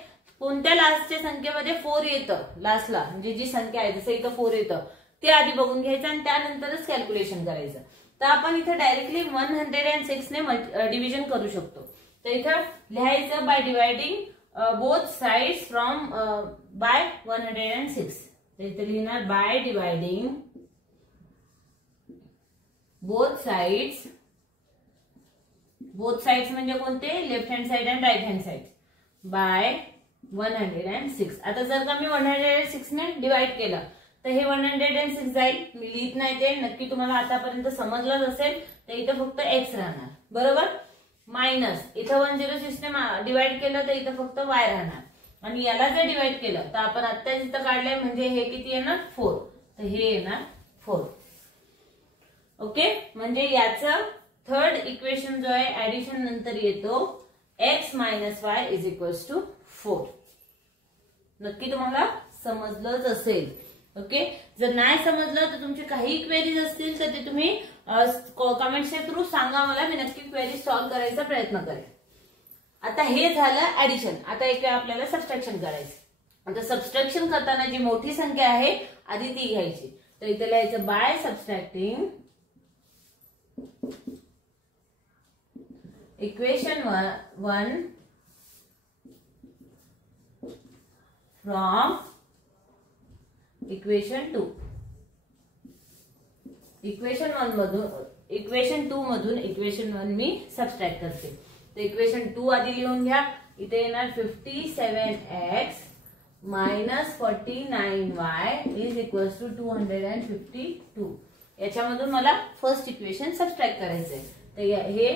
कोणत्या लास्टच्या संख्येमध्ये 4 येतं लास्टला, म्हणजे जी संख्या आहे जसं इथं 4 येतं ते आधी बघून घ्यायचं आणि त्यानंतरच कॅल्क्युलेशन करायचं. तर आपण इथं डायरेक्टली 106 ने डिव्हिजन करू शकतो. तर इथं लिहायचं by dividing both sides from by 106. तर इथं लिहिणार by dividing both sides. Both sides म्हणजे कोणते, लेफ्ट हँड साइड आणि राईट हँड साइड, बाय 106. आता जर का मी 106 ने डिवाइड केलं तर हे 106 जाईल. मी लिहित नाही ते, नक्की तुम्हाला आतापर्यंत समजलंच असेल. तर इथं फक्त x राहणार, बरोबर. मायनस इथं 106 ने डिवाइड केलं तर इथं फक्त y राहणार. आणि याला जर डिवाइड केलं तर आपण आत्ताच इथं काढलंय म्हणजे हे किती येणार 4. तर हे येणार 4. ओके, म्हणजे याचं थर्ड इक्वेशन जो आहे ऍडिशन नंतर येतो x minus y is equals to 4. नक्की तुम्हाला समजलंच असेल. ओके, जर नाही समजलं तर तुमचे काही क्वेरीज असतील तर ते तुम्ही कमेंटच्या थ्रू सांगा मला, मी नक्की क्वेरी सॉल्व्ह करायचा प्रयत्न करेन. आता हे झालं ऍडिशन. आता एक आपल्याला सबट्रॅक्शन करायचं. आता सबट्रॅक्शन करताना जी मोठी संख्या आहे आधी ती घ्यायची. तर इथे लिहायचं by subtracting equation 1 from equation 2. Equation 1 मधून इक्वेशन 2 मधून इक्वेशन 1 मी सबट्रॅक्ट करते. तर इक्वेशन 2 आधी लिहून घ्या. इथे येणार 57x minus 49y is equals to 252. याच्यामधून मला फर्स्ट इक्वेशन सबट्रॅक्ट करायचंय. तर हे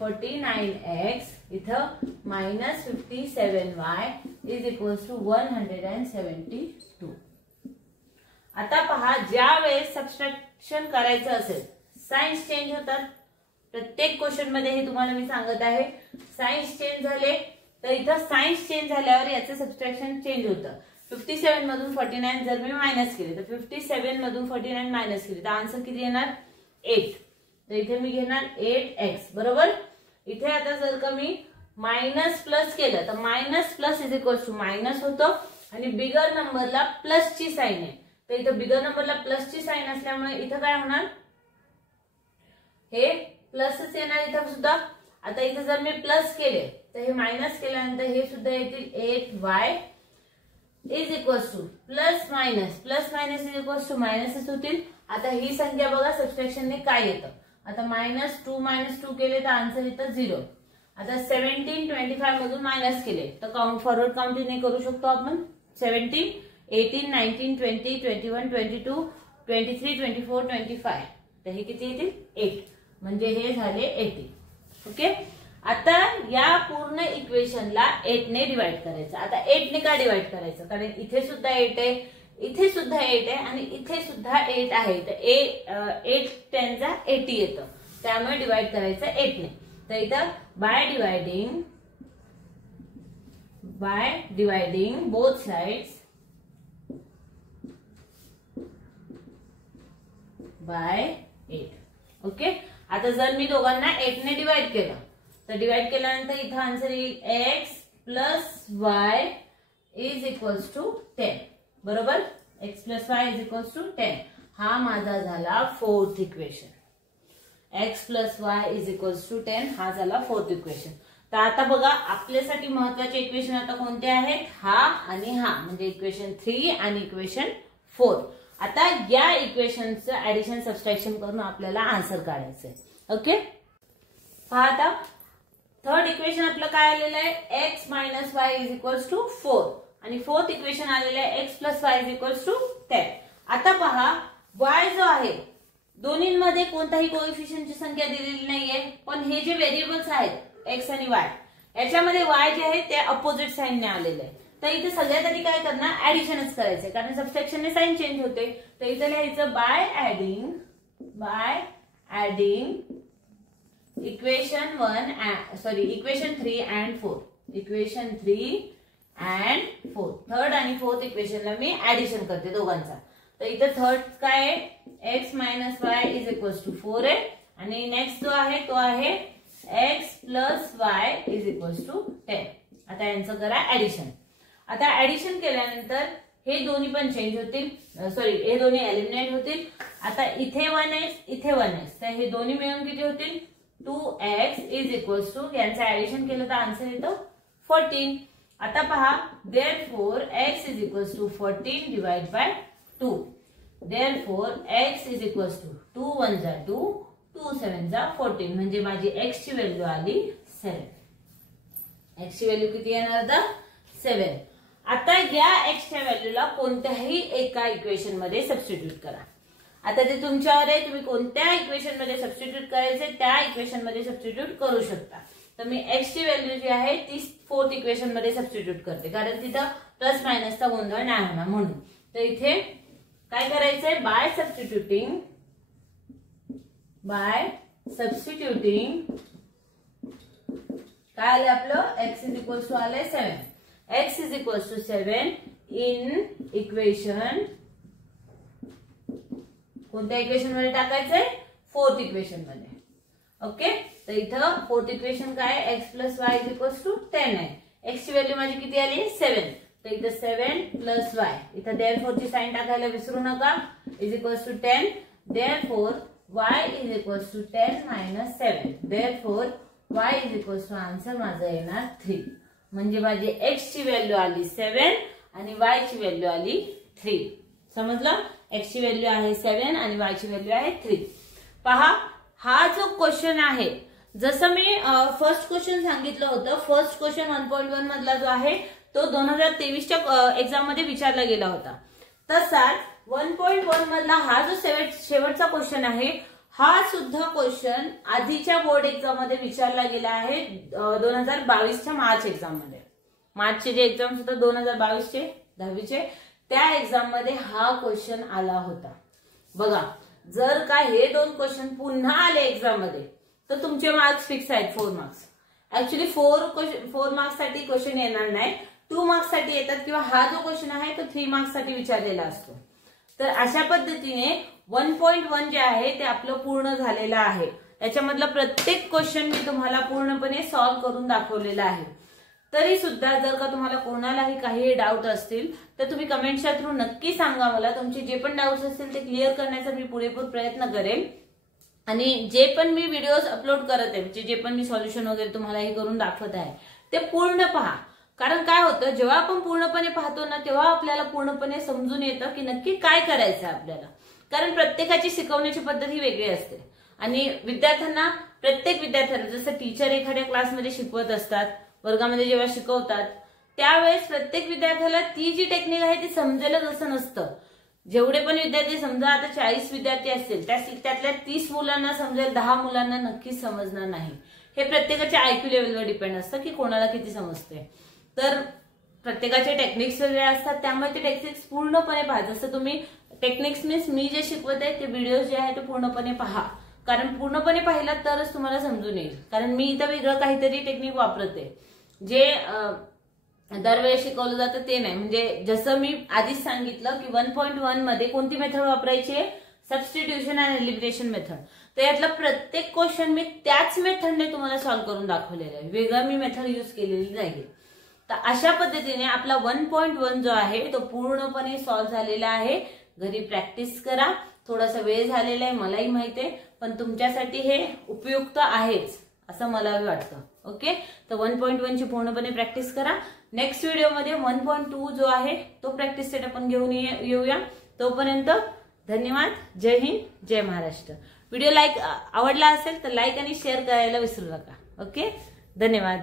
49x इथं minus 57y is equals to 172. आता पहा, ज्या वेळेस सबट्रॅक्शन करायचं असेल साइन्स चेंज होतात. प्रत्येक क्वेश्चन मध्ये हे तुम्हाला मी सांगत आहे. साइन्स चेंज झाले तर इथं साइन्स चेंज झाल्यावर याचं सबट्रॅक्शन चेंज होतं. 57 मधून 49 जर मी मायनस केले तर 57 मधून 49 मायनस केले तर आन्सर किती येणार 8. तर इथे मी घेणार 8x बरोबर. इथे आता जर का मी मायनस प्लस केलं तर minus plus is equal to minus होतं आणि बिगर नंबरला प्लसची साइन आहे. तर इथं बिगर नंबरला प्लसची साइन असल्यामुळे इथं काय होणार, हे प्लसच येणार इथं सुद्धा. आता इथं जर मी प्लस केले तर हे मायनस केल्यानंतर हे सुद्धा येतील 8y is equal to plus minus is equal to मायनसच होतील. आता ही संख्या बघा सबट्रॅक्शनने काय येतं. आता -2 केले तर आन्सर येतं 0. आता 17 25 मधून मायनस केले तर काउंट फॉरवर्ड काउंटिंग करू शकतो आपण. 17 18 19 20 21 22 23 24 25 तर हे किती येतील 8. म्हणजे हे झाले 80. ओके. आता या पूर्ण इक्वेशनला 8 ने डिवाइड करायचं. आता 8 ने का डिवाइड करायचं, कारण इथे सुद्धा 8 आहे, इथे सुद्धा 8 आहे आणि इथे सुद्धा 8 आहे. तर 8 10 चा 80 येतं. त्यामुळे डिवाइड करायचं 8 ने. तर इथं by dividing both sides by 8. Okay. आता जर मी दोघांना 8 ने डिवाइड केलं तर डिवाइड केल्यानंतर इथं आन्सर येईल x plus y is equals to 10 बरोबर. x plus y is equals to 10 हा माझा झाला 4th equation. x plus y is equals to 10 हा झाला 4th इक्वेशन. तर आता बघा आपल्यासाठी महत्वाचे इक्वेशन आता कोणते आहेत, हा आणि हा, म्हणजे इक्वेशन 3 आणि इक्वेशन 4. आता या इक्वेशनचं ऍडिशन सबट्रॅक्शन करून आपल्याला आन्सर काढायचं आहे. ओके. पहा आता थर्ड इक्वेशन आपलं काय आलेलं आहे, x minus y is equals to 4 आणि 4th इक्वेशन आलेलं आहे x plus y is equals to 10. आता पहा y जो आहे दोन्हींमध्ये कोणताही कोएफिशियंटची संख्या दिलेली नाहीये, पण हे जे व्हेरिएबल्स आहेत x आणि y याच्यामध्ये y जे आहे ते अपोजिट साइनने आलेले आहे. तर इथे सगळ्यात आधी काय करणार, ऍडिशनच करायचंय कारण सबट्रॅक्शनने साइन चेंज होते. तर इथे लिहायचं by adding equation 3 and 4. Equation 3 and 4 third आणि 4th इक्वेशनला मी ऍडिशन करते दोघांचा. तर इथे थर्ड काय आहे, x minus y is equals to 4 आहे आणि नेक्स्ट जो आहे तो आहे x plus y is equals to 10. आता यांचं करा ऍडिशन. आता ऍडिशन केल्यानंतर हे दोन्ही पण चेंज होतील, हे दोन्ही एलिमिनेट होतील. आता इथे 1x इथे 1x तर हे दोन्ही मिळून किती होतील 2x इज इक्वल्स टू, यांचं ऍडिशन केलं तर आन्सर येतो 14. आता पहा therefore x is equals to 14 divide by 2. therefore x is equals to 2 1 जा 2 2 7 जा 14 म्हणजे माझी x ची व्हॅल्यू आली 7. x ची व्हॅल्यू किती येणार आता 7. आता या x च्या व्हॅल्यूला कोणत्याही एका इक्वेशन मध्ये सबस्टिट्यूट करा. आता ते तुमच्यावर आहे, तुम्ही कोणत्या इक्वेशन मध्ये सबस्टिट्यूट करायचे त्या इक्वेशन मध्ये सबस्टिट्यूट करू शकता. तर मी x ची व्हॅल्यू जी आहे ती 4th इक्वेशन मध्ये सबस्टिट्यूट करते कारण तिथं प्लस मायनसचा गोंधळ नाही होणार म्हणून. तर इथे काय करायचंय, बाय सबस्टिट्यूटिंग काय आले आपलं x इज इक्वल्स टू आले 7. x is equals to 7 in equation कोणत्या इक्वेशन मध्ये टाकायचंय 4th इक्वेशन मध्ये. ओके. तर इथं 4th इक्वेशन काय आहे, x plus y is equals to 10 आहे. x ची व्हॅल्यू माझी किती आली 7. तर इथं 7 प्लस वाय, इथं therefore ची साइन टाकायला विसरू नका, is equals to 10. therefore y is equals to 10 minus 7. therefore y is equals to answer माझा येणार 3. म्हणजे माझी x ची व्हॅल्यू आली 7 आणि y ची व्हॅल्यू आली 3. समजलं. x ची व्हॅल्यू आहे 7 आणि y ची व्हॅल्यू आहे 3. पहा हा जो क्वेश्चन आहे, जसं मी फर्स्ट क्वेश्चन सांगितलं होतं, फर्स्ट क्वेश्चन 1.1 मधला जो आहे तो 2023च्या एक्झाम मध्ये विचारला गेला होता. तसाच 1.1 मधला हा जो शेवटचा क्वेश्चन आहे हा सुद्धा क्वेश्चन आधीच्या बोर्ड एक्झाम मध्ये विचारला गेला आहे 2022च्या मार्च एक्झाम मध्ये. मार्चचे जे एक्झाम्स होते 2022चे 10वीचे त्या एक्झाम मध्ये हा क्वेश्चन आला होता। बघा, जर का हे 2 क्वेश्चन पुन्हा आले एक्झाम मध्ये तर तुमचे मार्क्स फिक्स आहेत 4 मार्क्स। ऍक्च्युली 4 मार्क्स साठी क्वेश्चन येणार नाही, 2 मार्क्स साठी येतात किंवा हा जो क्वेश्चन आहे तो 3 मार्क्स साठी विचारलेला असतो। तर अशा पद्धतीने 1.1 जे आहे ते आपलं पूर्ण झालेलं आहे। याच्यामधला प्रत्येक क्वेश्चन मी तुम्हाला पूर्णपणे सॉल्व्ह करून दाखवलेला आहे। तरी सुद्धा जर का तुम्हाला कोणालाही काही डाऊट असतील तर तुम्ही कमेंटच्या थ्रू नक्की सांगा मला। तुमचे जे पण डाऊट्स असतील ते क्लिअर करण्याचा मी पुरेपूर प्रयत्न करेन। आणि जे पण मी व्हिडिओज अपलोड करत आहे, म्हणजे जे पण मी सॉल्युशन वगैरे तुम्हाला हे करून दाखवत आहे ते पूर्ण पहा। कारण काय होतं, जेव्हा आपण पूर्णपणे पाहतो ना तेव्हा आपल्याला पूर्णपणे समजून येतं की नक्की काय करायचं आपल्याला। कारण प्रत्येकाची शिकवण्याची पद्धत ही वेगळी असते आणि विद्यार्थ्यांना, प्रत्येक विद्यार्थ्यांना जसं टीचर एखाद्या क्लासमध्ये शिकवत असतात, वर्गामध्ये जेव्हा शिकवतात त्यावेळेस प्रत्येक विद्यार्थ्याला ती जी टेक्निक आहे ती समजेलच असं नसतं। जेवढे पण विद्यार्थी, समजा आता 40 विद्यार्थी असतील त्यातल्या 30 मुलांना समजेल, 10 मुलांना नक्कीच समजणार नाही। हे प्रत्येकाच्या IQ लेवलवर डिपेंड असतं की कोणाला किती समजते। तर प्रत्येकाचे टेक्निक्स वेगळे असतात, त्यामुळे ते टेक्निक्स पूर्णपणे पहा। जसं तुम्ही टेक्निक्स मीन्स मी जे शिकवत आहे ते व्हिडिओ जे आहे ते पूर्णपणे पहा, कारण पूर्णपणे पाहिला तरच तुम्हाला समजून येईल। कारण मी इथं वेगळं काहीतरी टेक्निक वापरते जे दरवेळेस शिकवलं जातं ते नाही। म्हणजे जसं मी आधीच सांगितलं की 1.1 मध्ये कोणती मेथड वापरायची आहे, सबस्टिट्यूशन आणि एलिमिनेशन मेथड। तर यातला प्रत्येक क्वेश्चन मी त्याच मेथडने तुम्हाला सॉल्व्ह करून दाखवलेला आहे, वेगळं मी मेथड यूज केलेली नाही। तर अशा पद्धतीने आपला 1.1 जो आहे तो पूर्णपणे सॉल्व्ह झालेला आहे। घरी प्रॅक्टिस करा, थोडासा वेळ झालेला आहे मलाही माहिती आहे, पण तुमच्यासाठी हे उपयुक्त आहेच असं मलाही वाटतं। ओके, तर 1.1 ची पूर्णपणे प्रॅक्टिस करा। नेक्स्ट व्हिडिओमध्ये 1.2 जो आहे तो प्रॅक्टिस सेट आपण घेऊन येऊया। तोपर्यंत धन्यवाद, जय हिंद, जय महाराष्ट्र। व्हिडिओ आवडला असेल तर लाईक आणि शेअर करायला विसरू नका। ओके, धन्यवाद।